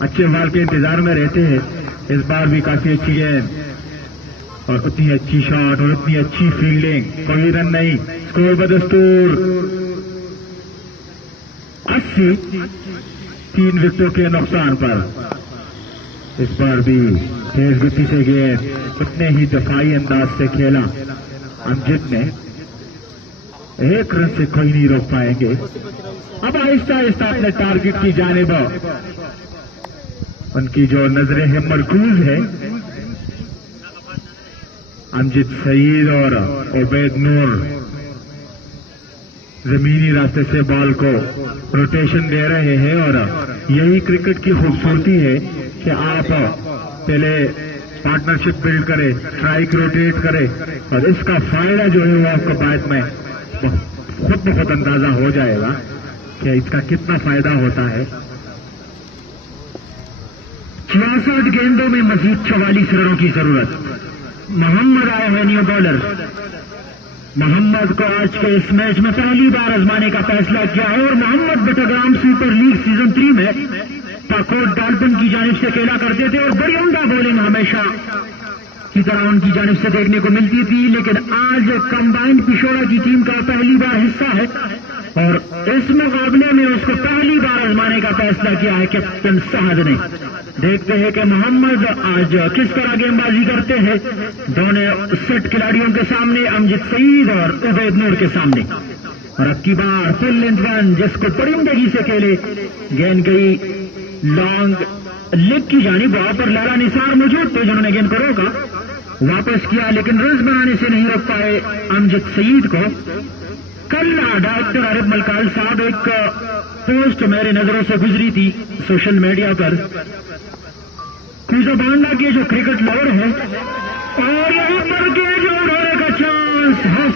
اچھے بال کے انتظار میں رہتے ہیں. اس بار بھی کافی اچھی گیند اور اتنی اچھی شاٹ اور اتنی اچھی فیلڈنگ, کوئی رن نہیں, اسکور بدستور 80 3 وکٹوں کے نقصان پر. اس بار بھی تیز گتی سے گیند اتنے ہی دفاعی انداز سے کھیلا امجد نے, 1 رن سے کوئی نہیں روک پائیں گے. اب آہستہ آہستہ اپنے ٹارگٹ کی جانب ان کی جو نظریں ہیں مرکوز ہے. امجد سعید اور عبید نور زمینی راستے سے بال کو روٹیشن دے رہے ہیں اور یہی کرکٹ کی خوبصورتی ہے کہ آپ پہلے پارٹنرشپ بلڈ کرے, اسٹرائک روٹیٹ کرے اور اس کا فائدہ جو ہے وہ آپ کو بعد میں خود بخود اندازہ ہو جائے گا کہ اس کا کتنا فائدہ ہوتا ہے. 66 گیندوں میں مزید 44 رنوں کی ضرورت. محمد آئے ہیں نیو بالر. محمد کو آج کے اس میچ میں پہلی بار آزمانے کا فیصلہ کیا ہے اور محمد بٹاگرام سپر لیگ سیزن 3 میں پاکوٹ ڈالٹن کی جانب سے کھیلا کرتے تھے اور بڑی عمدہ بولنگ ہمیشہ کی طرح ان کی جانب سے دیکھنے کو ملتی تھی. لیکن آج کمبائنڈ پشورا کی ٹیم کا پہلی بار حصہ ہے اور اس مقابلے میں اس کو پہلی بار آزمانے کا فیصلہ کیا ہے کیپٹن سعد نے. دیکھتے ہیں کہ محمد آج کس طرح گیم بازی کرتے ہیں دونوں سیٹ کھلاڑیوں کے سامنے, امجد سعید اور عبید نور کے سامنے. اور اب کی بار فل لینتھ رن جس کو پرندگی سے کھیلے, گیند گئی لانگ لیگ کی جانب. وہاں پر لالا نثار موجود تھے جنہوں نے گیند کو روکا, واپس کیا لیکن رنز بنانے سے نہیں روک پائے امجد سعید کو. کل ڈائریکٹر عارف ملکال صاحب ایک پوسٹ میرے نظروں سے گزری تھی سوشل میڈیا پر, کوزابانڈا کے جو کرکٹ لور ہے اور یہاں پر کے جو اڑانے کا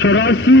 84।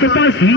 87।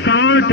60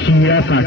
66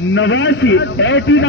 89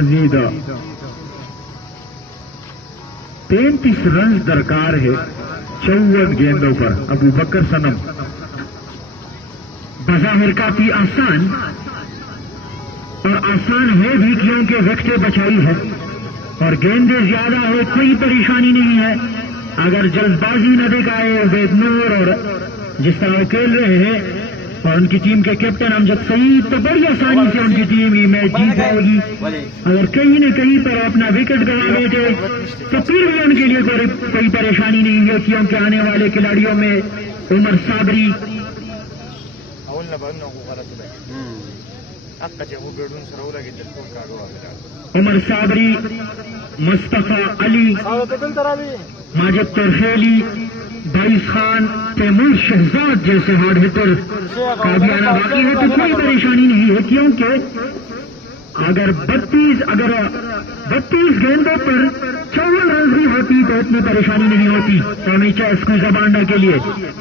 مزید 33 رنز درکار ہے 54 گیندوں پر. ابو بکر صنم بظاہر کافی آسان اور آسان ہے بھی کیونکہ وقت بچائی ہے اور گیندیں زیادہ ہے, کوئی پریشانی نہیں ہے. اگر جلد بازی نہ دکھائے عبید نور اور جس طرح وہ کھیل رہے ہیں اور ان کی ٹیم کے کیپٹن امجد سعید, تو بڑی آسانی سے ان کی ٹیم یہ میچ جیت جائے گی. اگر کہیں نہ کہیں پر اپنا وکٹ گوا بیٹھے تو پھر بھی ان کے لیے کوئی پریشانی نہیں ہے, کیونکہ آنے والے کھلاڑیوں میں عمر صابری, مصطفیٰ علی, ماجد ترفیلی, بائیس خان, تیمور شہزاد جیسے ہارڈ ہٹر کا بھی آنا باقی ہے, تو کوئی پریشانی نہیں ہے. کیونکہ اگر 32 گیندوں پر 54 رنز بھی ہوتی تو اتنی پریشانی نہیں ہوتی سمیچا اسکوزا بانڈا کے لیے,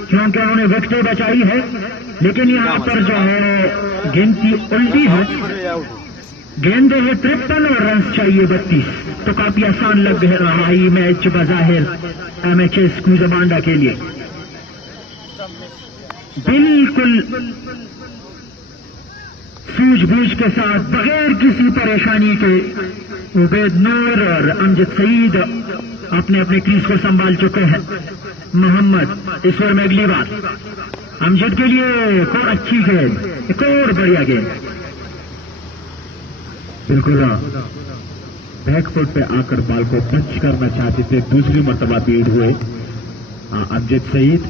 کیونکہ انہوں نے وقتیں بچائی ہے. لیکن یہاں پر جو ہے گنتی الٹی ہے, گیندیں ہے 53 اور رنز چاہیے 32, تو کافی آسان لگ رہا ہے یہ میچ بظاہر ایم ایچ ایس اسکوزا بانڈا کے لیے. بالکل سوجھ بوجھ کے ساتھ بغیر کسی پریشانی کے عبید نور اور امجد سعید اپنے اپنے کریز کو سنبھال چکے ہیں. محمد اس اور میں اگلی بات امجد کے لیے ایک اور اچھی گیند, ایک اور بڑھیا گیند, بالکل بیک فٹ پہ آ کر بال کو ٹچ کرنا چاہتے تھے, دوسری مرتبہ بیٹ ہوئے امجد سعید.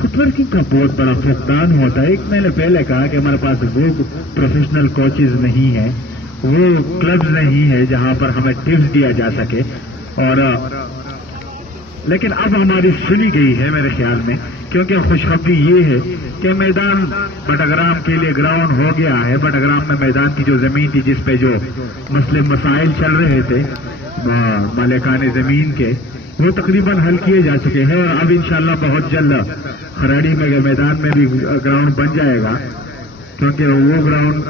فٹ ورکنگ کا بہت بڑا فقدان ہوتا ہے. ایک میں نے پہلے کہا کہ ہمارے پاس وہ پروفیشنل کوچز نہیں ہیں, وہ کلبز نہیں ہے جہاں پر ہمیں ٹپس دیا جا سکے, اور لیکن اب ہماری سنی گئی ہے میرے خیال میں, کیونکہ خوشخبری یہ ہے کہ میدان بٹگرام کے لیے گراؤنڈ ہو گیا ہے. بٹگرام میں میدان کی جو زمین تھی جس پہ جو مسائل چل رہے تھے مالکان زمین کے, وہ تقریباً حل کیے جا چکے ہیں. اور اب انشاءاللہ بہت جلد کھراڑی میں میدان میں بھی گراؤنڈ بن جائے گا, کیونکہ وہ گراؤنڈ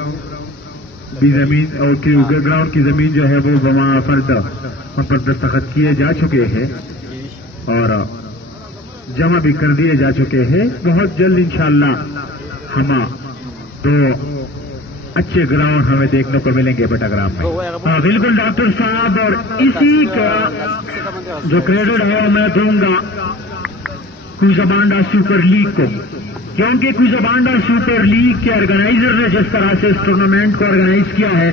بھی زمین اور گراؤنڈ کی زمین جو ہے وہ وہاں پر دستخط کیے جا چکے ہیں اور جمع بھی کر دیے جا چکے ہیں. بہت جلد انشاءاللہ ہم 2 اچھے گراؤنڈ ہمیں دیکھنے کو ملیں گے بٹاگرام میں. بالکل ڈاکٹر صاحب, اور اسی کا جو کریڈٹ ہے میں دوں گا اسکوزا بانڈا سپر لیگ کو, کیونکہ اسکوزا بانڈا سپر لیگ کے آرگنائزر نے جس طرح سے اس ٹورنامنٹ کو آرگنائز کیا ہے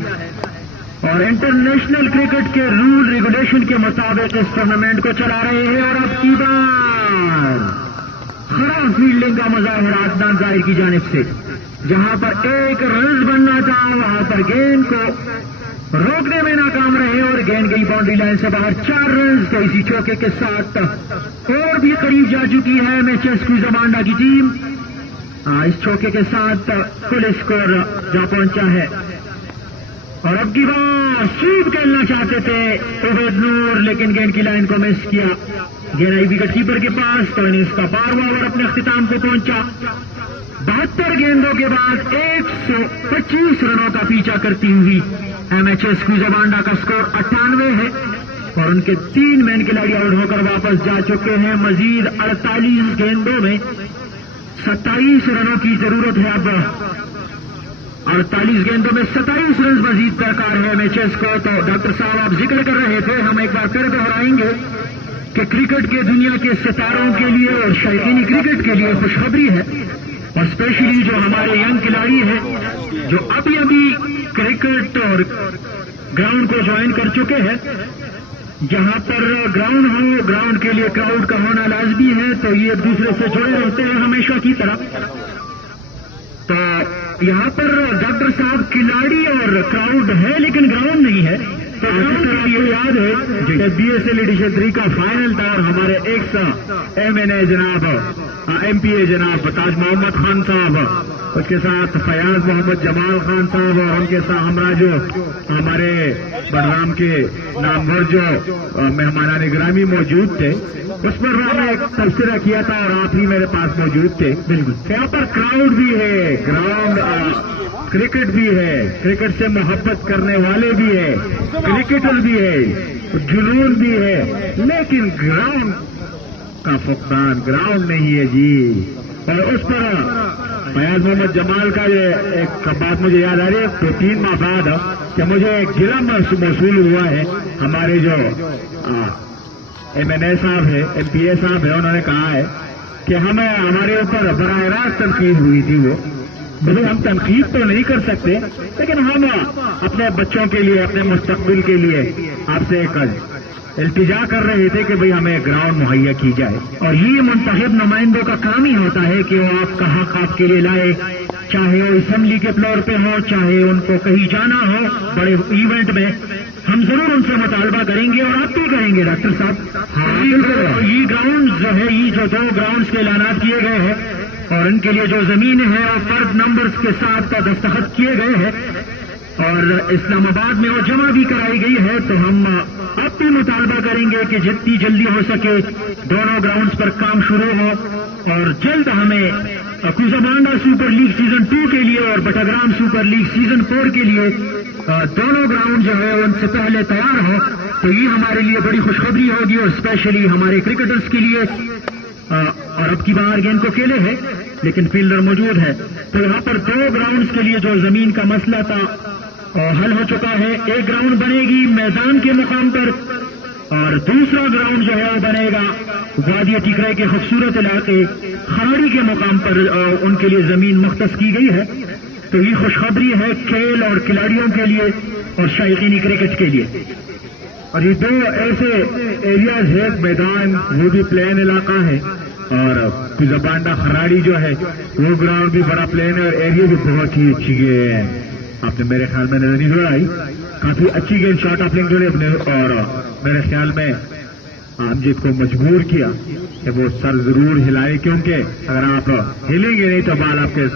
اور انٹرنیشنل کرکٹ کے رول ریگولیشن کے مطابق اس ٹورنامنٹ کو چلا رہے ہیں. اور اب کی بار خراب فیلڈنگ کا مظاہرہ عدنان ظاہر کی جانب سے, جہاں پر 1 رنز بننا تھا وہاں پر گیند کو روکنے میں ناکام رہے اور گیند گئی باؤنڈری لائن سے باہر. 4 رنز تو اسی چوکے کے ساتھ اور بھی قریب جا چکی ہے ایم ایچ ایس اسکوزا بانڈا کی ٹیم. اس چوکے کے ساتھ کل اسکور جا پہنچا ہے. اور اب کی بار سویپ کھیلنا چاہتے تھے عبید نور, لیکن گیند کی لائن کو مس کیا. گیند آئی وکٹ کیپر کے پاس, تو انہیں اس کا 12واں اوور اپنے اختتام کو پہنچا. 72 گیندوں کے بعد 125 رنوں کا پیچھا کرتی ہوئی ایم ایچ ایس اسکوزا بانڈا کا اسکور 98 ہے اور ان کے 3 مین کھلاڑی آؤٹ ہو کر واپس جا چکے ہیں. مزید 48 گیندوں میں 27 رنوں کی ضرورت ہے. اب 48 گیندوں میں 27 رنز مزید درکار ہے ایم ایچ ایس کو. تو ڈاکٹر صاحب آپ ذکر کر رہے تھے, ہم ایک بار پھر دہرائیں گے کہ کرکٹ کے دنیا کے ستاروں کے لیے اور شائقین کرکٹ کے لیے خوشخبری ہے, اور اسپیشلی جو ہمارے ینگ کھلاڑی ہیں جو ابھی کرکٹ اور گراؤنڈ کو جوائن کر چکے ہیں. جہاں پر گراؤنڈ ہو, گراؤنڈ کے لیے کراؤڈ کا ہونا لازمی ہے, تو یہ ایک دوسرے سے جڑے رہتے ہیں ہمیشہ کی طرح. تو یہاں پر ڈاکٹر صاحب کھلاڑی اور کراؤڈ ہے لیکن گراؤنڈ نہیں ہے. تو یہ یاد ہے کہ بی ایس ایل ایڈیشن 3 کا فائنل تھا اور ہمارے ایکس ایم این اے جناب ایم پی اے جناب تاج محمد خان صاحب, اس کے ساتھ فیاض محمد جمال خان صاحب اور ان کے ساتھ ہمارا جو ہمارے بڑرام کے نامور جو مہمانان گرامی موجود تھے, اس پر میں نے ایک تبصرہ کیا تھا اور آپ ہی میرے پاس موجود تھے. بالکل یہاں پر کراؤڈ بھی ہے, گراؤنڈ کرکٹ بھی ہے، کرکٹ سے محبت کرنے والے بھی ہے، کرکٹر بھی ہے، جنون بھی ہے، لیکن گراؤنڈ کا فقدان، گراؤنڈ نہیں ہے جی. اور اس پر فیاض محمد جمال کا یہ ایک بات مجھے یاد آ رہی ہے 3 ماہ بعد کہ مجھے ایک ضلع موصول ہوا ہے. ہمارے جو MNA صاحب ہے، MPA صاحب ہے، انہوں نے کہا ہے کہ ہمارے اوپر براہ راست تنقید ہوئی تھی. وہ بھلے ہم تنقید تو نہیں کر سکتے، لیکن ہم اپنے بچوں کے لیے، اپنے مستقبل کے لیے آپ سے ایک التجا کر رہے تھے کہ بھئی ہمیں گراؤنڈ مہیا کی جائے. اور یہ منتخب نمائندوں کا کام ہی ہوتا ہے کہ وہ آپ کا حق آپ کے لیے لائے، چاہے وہ اسمبلی کے فلور پہ ہو، چاہے ان کو کہیں جانا ہو بڑے ایونٹ میں. ہم ضرور ان سے مطالبہ کریں گے اور آپ بھی کریں گے ڈاکٹر صاحب. یہ گراؤنڈ جو ہے، یہ جو 2 گراؤنڈز کے اعلانات کیے گئے ہیں اور ان کے لیے جو زمین ہے وہ فرد نمبرز کے ساتھ دستخط کیے گئے ہیں اور اسلام آباد میں وہ جمع بھی کرائی گئی ہے. تو ہم اب بھی مطالبہ کریں گے کہ جتنی جلدی ہو سکے دونوں گراؤنڈز پر کام شروع ہو اور جلد ہمیں کوزابانڈا سپر لیگ سیزن 2 کے لیے اور بٹاگرام سپر لیگ سیزن 4 کے لیے دونوں گراؤنڈ جو ہے ان سے پہلے تیار ہو. تو یہ ہمارے لیے بڑی خوشخبری ہوگی اور اسپیشلی ہمارے کرکٹرز کے لیے. اور اب کی بار گیند کو کھیلے ہے لیکن فیلڈر موجود ہے. تو یہاں پر 2 گراؤنڈز کے لیے جو زمین کا مسئلہ تھا حل ہو چکا ہے. ایک گراؤنڈ بنے گی میدان کے مقام پر اور دوسرا گراؤنڈ جو ہے وہ بنے گا وادی ٹیکرے کے خوبصورت علاقے خراڑی کے مقام پر. ان کے لیے زمین مختص کی گئی ہے. تو یہ خوشخبری ہے کھیل اور کھلاڑیوں کے لیے اور شائقین کرکٹ کے لیے. اور یہ 2 ایسے ایریاز ہے، میدان وہ بھی پلین علاقہ ہے اور کوزابانڈا خراڑی جو ہے وہ گراؤنڈ بھی بڑا پلین ہے اور ایریا بھی بہت ہی اچھی گئے ہیں. آپ نے میرے خیال میں نظر نہیں دوڑائی، کافی اچھی گیند شارٹ آف لنک جوڑے اپنے اور میرے خیال میں امجد کو مجبور کیا کہ وہ سر ضرور ہلائے، کیونکہ اگر آپ ہلیں گے نہیں تو بال آپ کے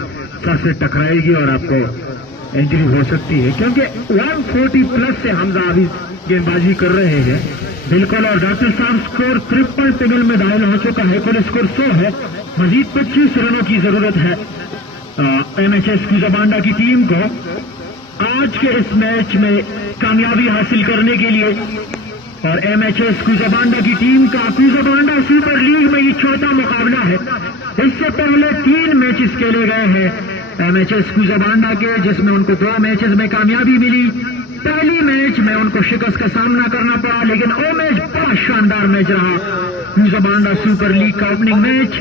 سر سے ٹکرائے گی اور آپ کو انجری ہو سکتی ہے، کیونکہ 140 پلس سے حمزہ ابھی گیند بازی کر رہے ہیں. بالکل. اور ڈاکٹر صاحب اسکور 53 ٹیبل میں داخل ہو چکا ہے. کل اسکور 100 ہے. مزید 25 رنوں کی ضرورت ہے MHS کوزابانڈا کی ٹیم کو آج کے اس میچ میں کامیابی حاصل کرنے کے لیے. اور MHS کوزابانڈا کی ٹیم کا کوزابانڈا سپر لیگ میں یہ 4تھا مقابلہ ہے. اس سے پہلے 3 میچز کھیلے گئے ہیں MHS کوزابانڈا کے، جس میں ان کو 2 میچز میں کامیابی ملی. پہلی میچ میں ان کو شکست کا سامنا کرنا پڑا، لیکن وہ میچ بہت شاندار میچ رہا، کوزابانڈا سپر لیگ کا اوپننگ میچ.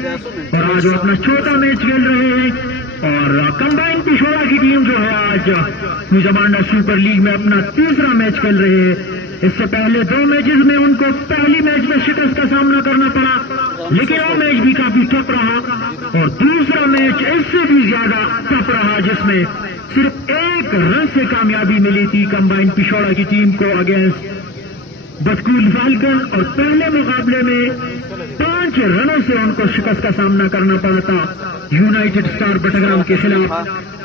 اور آج وہ اپنا 4تھا میچ کھیل رہے ہیں. اور کمبائن پشورا کی ٹیم جو ہے آج کوزابانڈا سپر لیگ میں اپنا 3را میچ کھیل رہے ہیں. اس سے پہلے 2 میچز میں ان کو پہلی میچ میں شکست کا سامنا کرنا پڑا، لیکن وہ میچ بھی کافی ٹف رہا. اور دوسرا میچ اس سے بھی زیادہ ٹف رہا، جس میں صرف 1 رن سے کامیابی ملی تھی کمبائن پشورا کی ٹیم کو اگینسٹ بٹکول فالکن. اور پہلے مقابلے میں 5 رنوں سے ان کو شکست کا سامنا کرنا پڑا تھا یونائٹڈ اسٹار بٹاگرام کے خلاف.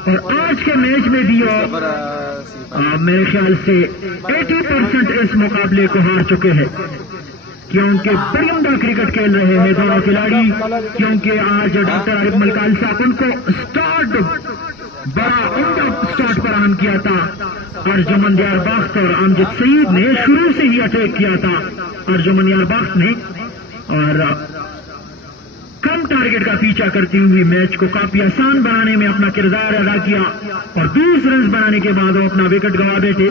اور آج کے میچ میں بھی میرے خیال سے 80% اس مقابلے کو ہار چکے ہیں، کیونکہ بڑی عمدہ کرکٹ کھیل رہے ہیں دونوں کھلاڑی. کیونکہ آج ڈاکٹر عارف ملکال صاحب ان کو بڑا عمدہ اسٹارٹ فراہم کیا تھا. ارجمن یار بخت اور امجد سعید نے شروع سے ہی اٹیک کیا تھا ارجمن یار بخت نے، اور کم ٹارگٹ کا پیچھا کرتی ہوئی میچ کو کافی آسان بنانے میں اپنا کردار ادا کیا. اور 20 رنز بنانے کے بعد وہ اپنا وکٹ گوا بیٹھے.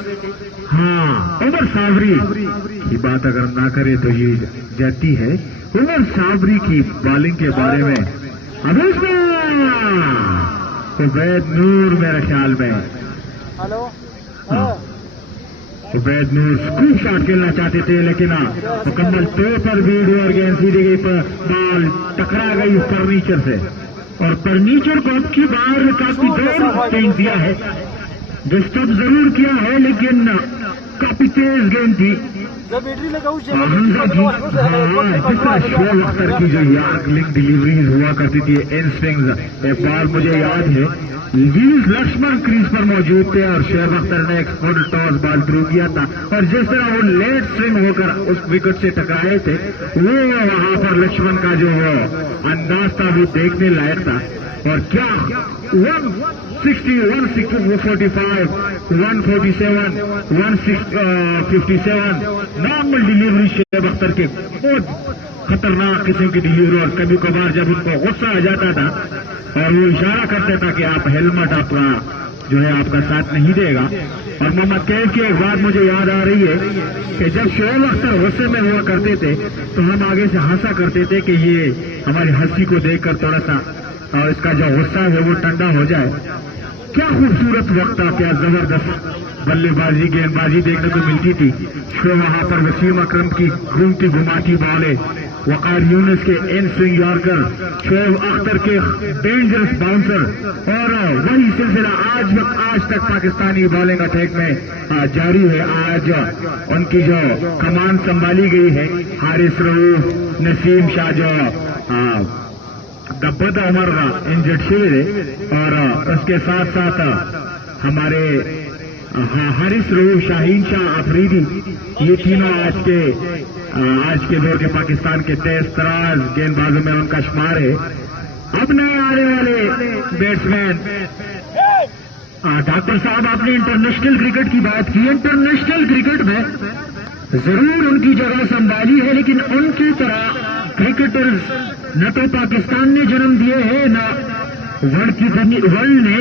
ہاں، عمر صابری کی بات اگر نہ کرے تو یہ جاتی ہے. عمر صابری کی بالنگ کے بارے میں اب اس میں عبید نور میرے خیال میں عبید نور اسکوپ شاٹ کھیلنا چاہتے تھے، لیکن مکمل طور پر ویڈیو اور گیند سیدھی گئی پر بال ٹکرا گئی فرنیچر سے. اور فرنیچر کو اب کی بار کافی دور گیند دیا ہے، ڈسٹرب ضرور کیا ہے لیکن کافی تیز گیند تھی. حمزہ کی جس طرح شعیب اختر کی جو یارک لنک ڈیلیوریز ہوا کرتی تھی ان سوئنگز، ایک بار مجھے یاد ہے ویز لکشمن کریز پر موجود تھے اور شعیب اختر نے ایک فل ٹاس بال تھرو کیا تھا، اور جس طرح وہ لیٹ سوئنگ ہو کر اس وکٹ سے ٹکرائے تھے وہ وہاں پر لکشمن کا جو وہ انداز تھا وہ دیکھنے لائق تھا. اور کیا 160, 145, 147, 157 نارمل ڈیلیوری شعیب اختر کے بہت خطرناک قسم کی ڈیلیوری. اور کبھی کبھار جب ان کو غصہ آ جاتا تھا اور وہ اشارہ کرتا تھا کہ آپ ہیلمٹ آپ کا جو ہے آپ کا ساتھ نہیں دے گا. اور محمد کیف کی ایک بات مجھے یاد آ رہی ہے کہ جب شعیب اختر غصے میں ہوا کرتے تھے تو ہم آگے سے ہنسا کرتے تھے کہ یہ ہماری ہنسی کو دیکھ کر تھوڑا سا اور اس کا جو غصہ ہے وہ ٹھنڈا ہو جائے. کیا خوبصورت وقت تھا, کیا زبردست بلے بازی گیند بازی دیکھنے کو ملتی تھی. وہاں پر وسیم اکرم کی گھومتی گھماتی بالیں, وقار یونس کے ان سوئنگ یارکر, شعیب اختر کے ڈینجرس باؤنسر, اور وہی سلسلہ آج تک پاکستانی بالنگ اٹیک میں جاری ہے. آج ان کی جو کمان سنبھالی گئی ہے حارث رؤوف, نسیم شاہ جو گبت عمر انجرڈ شیر ہے, اور اس کے ساتھ ساتھ ہمارے حارث رؤوف, شاہین شاہ آفریدی, یہ تینوں آج کے دور کے پاکستان کے تیز تراز گیند بازوں میں ان کا شمار ہے. اب نئے آنے والے بیٹسمین ڈاکٹر صاحب, آپ نے انٹرنیشنل کرکٹ کی بات کی. انٹرنیشنل کرکٹ میں ضرور ان کی جگہ سنبھالی ہے, لیکن ان کی طرح کرکٹرز نہ تو پاکستان نے جنم دیے ہیں نہ ورلڈ نے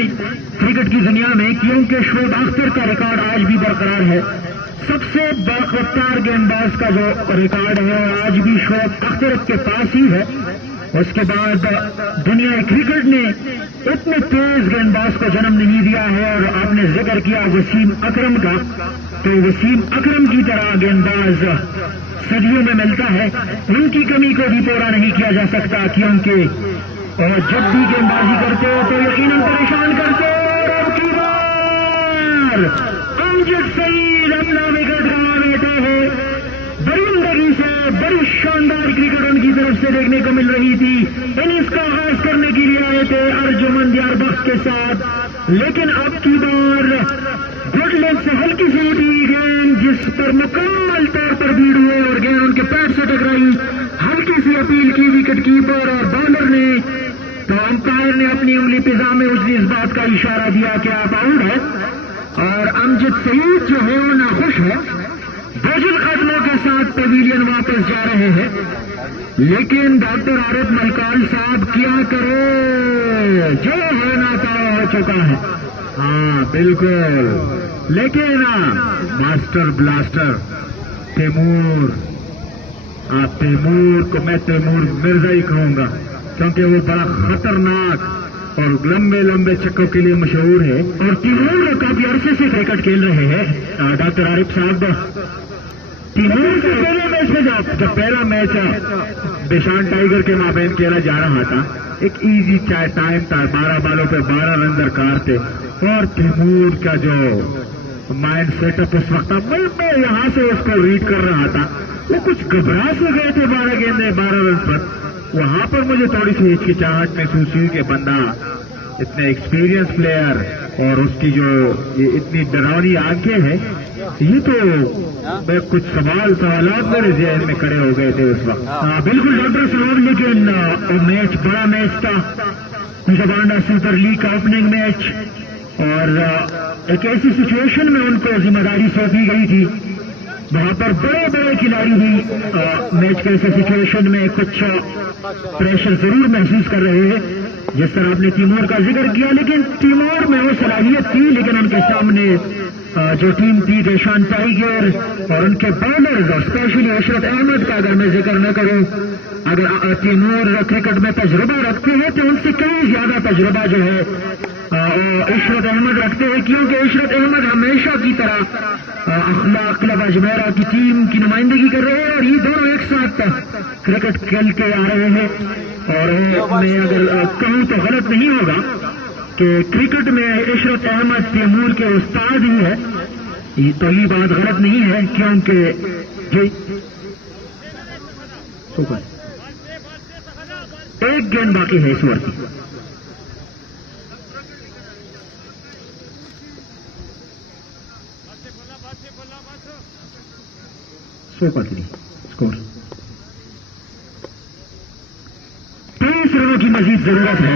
کرکٹ کی دنیا میں, کیونکہ شعیب اختر کا ریکارڈ آج بھی برقرار ہے. سب سے باخبر گیند باز کا جو ریکارڈ ہے آج بھی شعیب اختر کے پاس ہی ہے. اس کے بعد دنیا کرکٹ نے اتنے تیز گیند باز کو جنم نہیں دیا ہے. اور آپ نے ذکر کیا وسیم اکرم کا, تو وسیم اکرم کی طرح گیند باز صدیوں میں ملتا ہے. ان کی کمی کو بھی پورا نہیں کیا جا سکتا, کیونکہ جب بھی گیند بازی کرتے ہو تو یقیناً پریشان کرتے ہو. اور اب کی بار امجد سعید اپنا وکٹ گنوا بیٹھے ہیں. بڑی زندگی سے بڑی شاندار کرکٹ ان کی طرف سے دیکھنے کو مل رہی تھی. اننگز کا آغاز کرنے کے لیے آئے تھے ارجمن دیار بخش کے ساتھ, لیکن اب کی بار گڈ لیگ سے ہلکی سی اٹھی گیند جس پر مکمل طور پر بھیڑ ہوئے اور گیند ان کے پیٹ سے ٹکرائی. ہلکی سی اپیل کی وکٹ کیپر اور بالر نے, تو امپائر نے اپنی انگلی پزا میں اجلی اس بات کا اشارہ دیا کہ آپ آؤٹ ہے. اور امجد سعید جو ہے وہ ناخوش ہے, بوجھل قدموں کے ساتھ پویلین واپس جا رہے ہیں. لیکن ڈاکٹر عارف ملکال صاحب کیا کرو, جو ہونا تھا ہو چکا ہے. ہاں بالکل, لیکن ماسٹر بلاسٹر تیمور, تیمور کو میں تیمور مرزا ہی کہوں گا, کیونکہ وہ بڑا خطرناک اور لمبے لمبے چکوں کے لیے مشہور ہے. اور تیمور کافی عرصے سے کرکٹ کھیل رہے ہیں ڈاکٹر عارف صاحب. تیمور سے پہلے میچ میں جب پہلا میچ دیشان ٹائیگر کے مابین کھیلا جا رہا تھا, ایک ایزی ٹائم تھا, 12 بالوں پہ 12 رن درکار تھے. اور تیمور کا جو مائنڈ سیٹ اپ اس وقت میں یہاں سے اس کو ریڈ کر رہا تھا, وہ کچھ گھبرا سے گئے تھے 12 گیندیں 12 رن پر. وہاں پر مجھے تھوڑی سی ہچکچاہٹ محسوس ہوئی کہ بندہ اتنے ایکسپیرینس پلیئر اور اس کی جو اتنی ڈراؤنی آنکھیں ہیں, یہ تو میں کچھ سوالات میرے ذہن میں کھڑے ہو گئے تھے اس وقت. بالکل ڈاکٹر صاحب, لیکن میچ بڑا میچ تھا, زبانڈا سپر لیگ کا اوپننگ میچ, اور ایک ایسی سچویشن میں ان کو ذمہ داری سونپی گئی تھی. وہاں پر بڑے بڑے کھلاڑی بھی میچ کے ایسے سچویشن میں کچھ پریشر ضرور محسوس کر رہے ہیں, جس طرح آپ نے تیمور کا ذکر کیا. لیکن تیمور میں وہ صلاحیت تھی, لیکن ان کے سامنے جو ٹیم تھی دیشان ٹائیگر اور ان کے بالرز, اور اسپیشلی عشرت احمد کا اگر میں ذکر نہ کروں, اگر تیمور کرکٹ میں تجربہ رکھتے ہیں تو ان سے کئی زیادہ تجربہ جو ہے عشرت احمد رکھتے ہیں, کیونکہ عشرت احمد ہمیشہ کی طرح اخلاق کلب اجمیرہ کی ٹیم کی نمائندگی کر رہے ہیں, اور یہ دونوں ایک ساتھ کرکٹ کھیل کے آ رہے ہیں. اور میں اگر کہوں تو غلط نہیں ہوگا کہ کرکٹ میں عشرت احمد تیمور کے استاد ہی ہے, تو یہ بات غلط نہیں ہے, کیونکہ ایک گیند باقی ہے اس وقت. اسکور 23 رنوں کی مزید ضرورت ہے.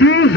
30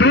2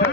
2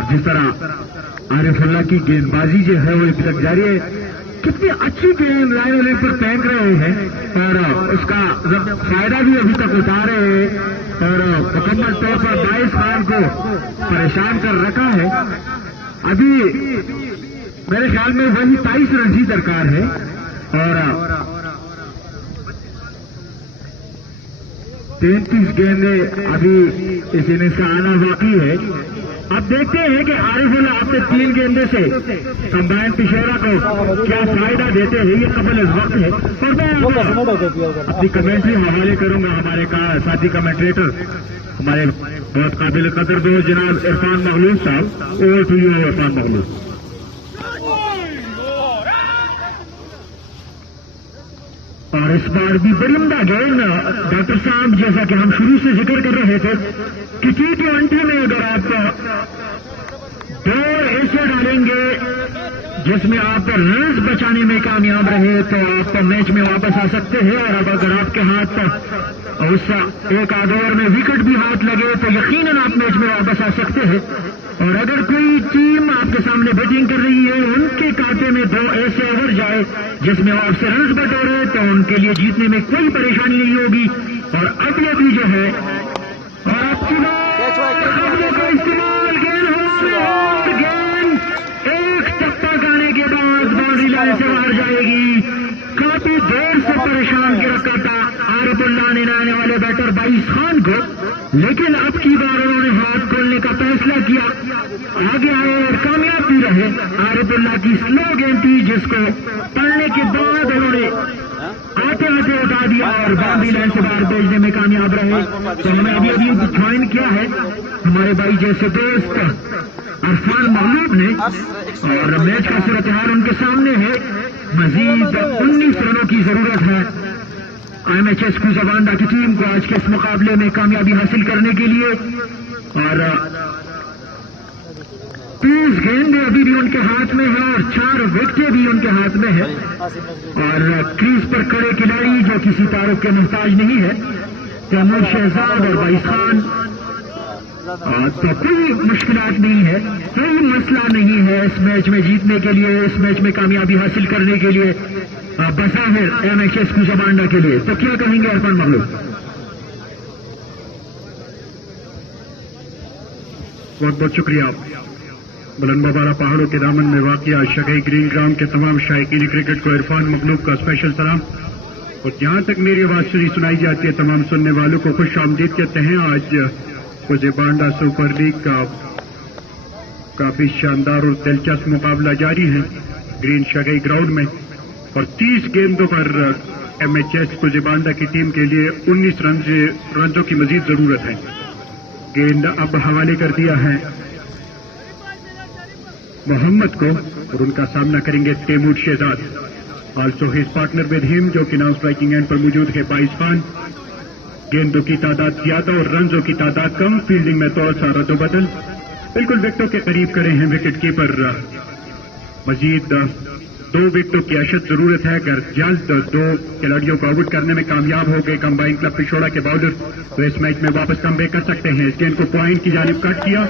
اور جس طرح عارف اللہ کی گیندبازی جو ہے وہ ابھی تک جاری ہے، کتنی اچھی گیند لائن لائن پر پھینک رہے ہیں اور اس کا فائدہ بھی ابھی تک اٹھا رہے ہیں اور مکمل طور پر باعث خان کو پریشان کر رکھا ہے۔ ابھی میرے خیال میں وہی 23 رن ہی درکار ہے اور 33 گیندیں ابھی اس اننگز کا آنا باقی ہے۔ اب دیکھتے ہیں کہ عارف اللہ اپنے 3 گیندے سے کمبائن پشورا کو کیا فائدہ دیتے ہیں، یہ قبل از وقت ہے اور میں اپنی کمنٹری حوالے کروں گا ہمارے ساتھی کمنٹریٹر ہمارے بہت قابل قدر دوست جناب عرفان مخلوق صاحب۔ اوور ٹو یو عرفان مخلوق۔ اور اس بار بھی بڑی عمدہ گیند ڈاکٹر صاحب، جیسا کہ ہم شروع سے ذکر کر رہے تھے کہ T20 میں اگر آپ 2 ایسے ڈالیں گے جس میں آپ رنز بچانے میں کامیاب رہے تو آپ میچ میں واپس آ سکتے ہیں، اور اب اگر آپ کے ہاتھ اس ایک آدھ اوور میں وکٹ بھی ہاتھ لگے تو یقیناً آپ میچ میں واپس آ سکتے ہیں۔ اور اگر کوئی ٹیم آپ کے سامنے بیٹنگ کر رہی ہے، ان کے کھاتے میں 2 ایسے اوور جائے جس میں آپ سے رنز بٹورے تو ان کے لیے جیتنے میں کوئی پریشانی نہیں ہوگی۔ اور اگلے بھی جو ہے اور آپ کی اگلے کا استعمال گیند ایک ٹپا گانے کے بعد باؤنڈری لائن سے باہر جائے گی۔ کافی دیر سے پریشان کر رکھا تھا عارف اللہ نے آنے والے بیٹر باعث خان کو، لیکن اب کی بار انہوں نے ہاتھ کھولنے کا فیصلہ کیا، آگے آئے اور کامیاب بھی رہے۔ عارف اللہ کی سلو گیند تھی جس کو پڑھنے کے بعد انہوں نے آتے آتے اٹھا دیا اور باؤنڈری لائن سے باہر بھیجنے میں کامیاب رہے۔ تو ہمیں ابھی جوائن کیا ہے ہمارے بھائی جیسے دوست عرفان مخلوق نے، اور میچ کا صورتحال ان کے سامنے ہے۔ مزید 19 رنوں کی ضرورت ہے IMHS کوزابانڈا کی ٹیم کو آج کے اس مقابلے میں کامیابی حاصل کرنے کے لیے، اور 30 گیندیں ابھی بھی ان کے ہاتھ میں ہیں اور 4 وکٹیں بھی ان کے ہاتھ میں ہیں، اور کریز پر کھڑے کھلاڑی جو کسی تعارف کے محتاج نہیں ہے، تیمور شہزاد اور باعث خان۔ تو کوئی مشکلات نہیں ہے، کوئی مسئلہ نہیں ہے اس میچ میں جیتنے کے لیے، اس میچ میں کامیابی حاصل کرنے کے لیے بظاہر IMHS کوزابانڈا کے لیے۔ تو کیا کہیں گے عرفان مخلوق؟ بہت بہت شکریہ۔ بلند بابارہ پہاڑوں کے دامن میں واقع شگئی گرین گراؤنڈ کے تمام شائقین کرکٹ کو عرفان مخلوق کا اسپیشل سلام، اور جہاں تک میری آواز سنائی جاتی ہے تمام سننے والوں کو خوش آمدید کہتے ہیں۔ آج کوزابانڈا سپر لیگ کا کافی شاندار اور دلچسپ مقابلہ جاری ہے گرین شگئی گراؤنڈ میں، اور 30 گیندوں پر IMHS کوزابانڈا کی ٹیم کے لیے 19 رنزوں کی مزید ضرورت ہے۔ گیند اب حوالے کر دیا ہے محمد کو، اور ان کا سامنا کریں گے Taimur Shahzad. Also his partner with him جو کہ نان اسٹرائکنگ اینڈ پر موجود ہے باعث خان۔ گیندوں کی تعداد زیادہ اور رنزوں کی تعداد کم، فیلڈنگ میں تھوڑا سا رد و بدل، بالکل وکٹوں کے قریب کرے ہیں وکٹ کیپر۔ مزید 2 وکٹوں کی اشد ضرورت ہے، اگر جلد 2 کھلاڑیوں کو آؤٹ کرنے میں کامیاب ہو گئے کمبائن کلب پشوڑا کے باؤلر تو اس میچ میں واپس کم بیک کر سکتے ہیں۔ اس گیند کو پوائنٹ کی جانب کٹ کیا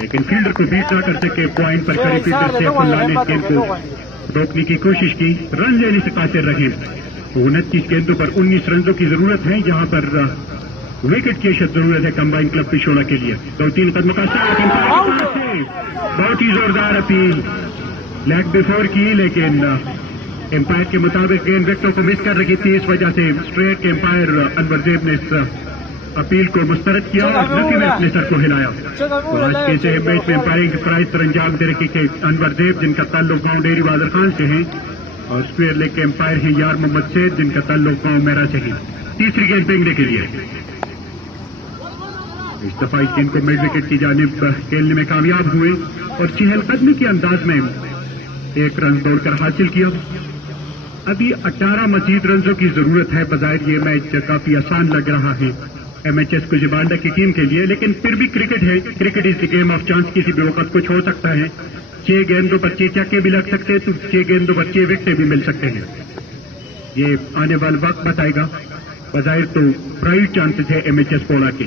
لیکن فیلڈر کو بیٹ نہ کر سکے، پوائنٹ پر کھڑے فیلڈر سے اللہ نے اس گیند کو روکنے کی کوشش کی، رن لینے سے قاصر رہے۔ 29 گیندوں پر 19 رنزوں کی ضرورت ہے، جہاں پر وکٹ کی اشد ضرورت ہے کمبائن کلب پشوڑا کے لیے۔ 2-3 قدموں کا بہت ہی زوردار اپیل لیگ بفور کی، لیکن امپائر کے مطابق گیند وکٹوں کو مس کر رہی تھی، اس وجہ سے اسٹریٹ کے امپائر انور زیب نے اس اپیل کو مسترد کیا اور نفی میں اپنے سر کو ہلایا۔ اور آج کے سے میچ میں امپائرنگ کی پرائز سر انجام دے رکھی کہ انور زیب جن کا تعلق گاؤں ڈیری بازر خان سے ہے، اور اسکوئر لیگ کے امپائر ہیں یار محمد سید جن کا تعلق گاؤں میرا سے ہے۔ تیسری گیند پھینکنے کے لیے اس دفعہ اس گیند کو مڈ وکٹ کی جانب کھیلنے میں کامیاب ہوئے اور چہل قدمی کے انداز میں 1 رن دوڑ کر حاصل کیا۔ ابھی 18 مزید رنزوں کی ضرورت ہے۔ بظاہر یہ میچ کافی آسان لگ رہا ہے IMHS کوزابانڈا کی ٹیم کے لیے، لیکن پھر بھی کرکٹ ہے، cricket is the game of chance, کسی بھی وقت کچھ ہو سکتا ہے۔ 6 گیندوں پر 6 چکے بھی لگ سکتے ہیں تو 6 گیندوں پر 6 وکٹیں بھی مل سکتے ہیں، یہ آنے والا وقت بتائے گا۔ بظاہر تو برائٹ چانسز ہے IMHS پولا کے۔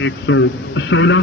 116।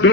2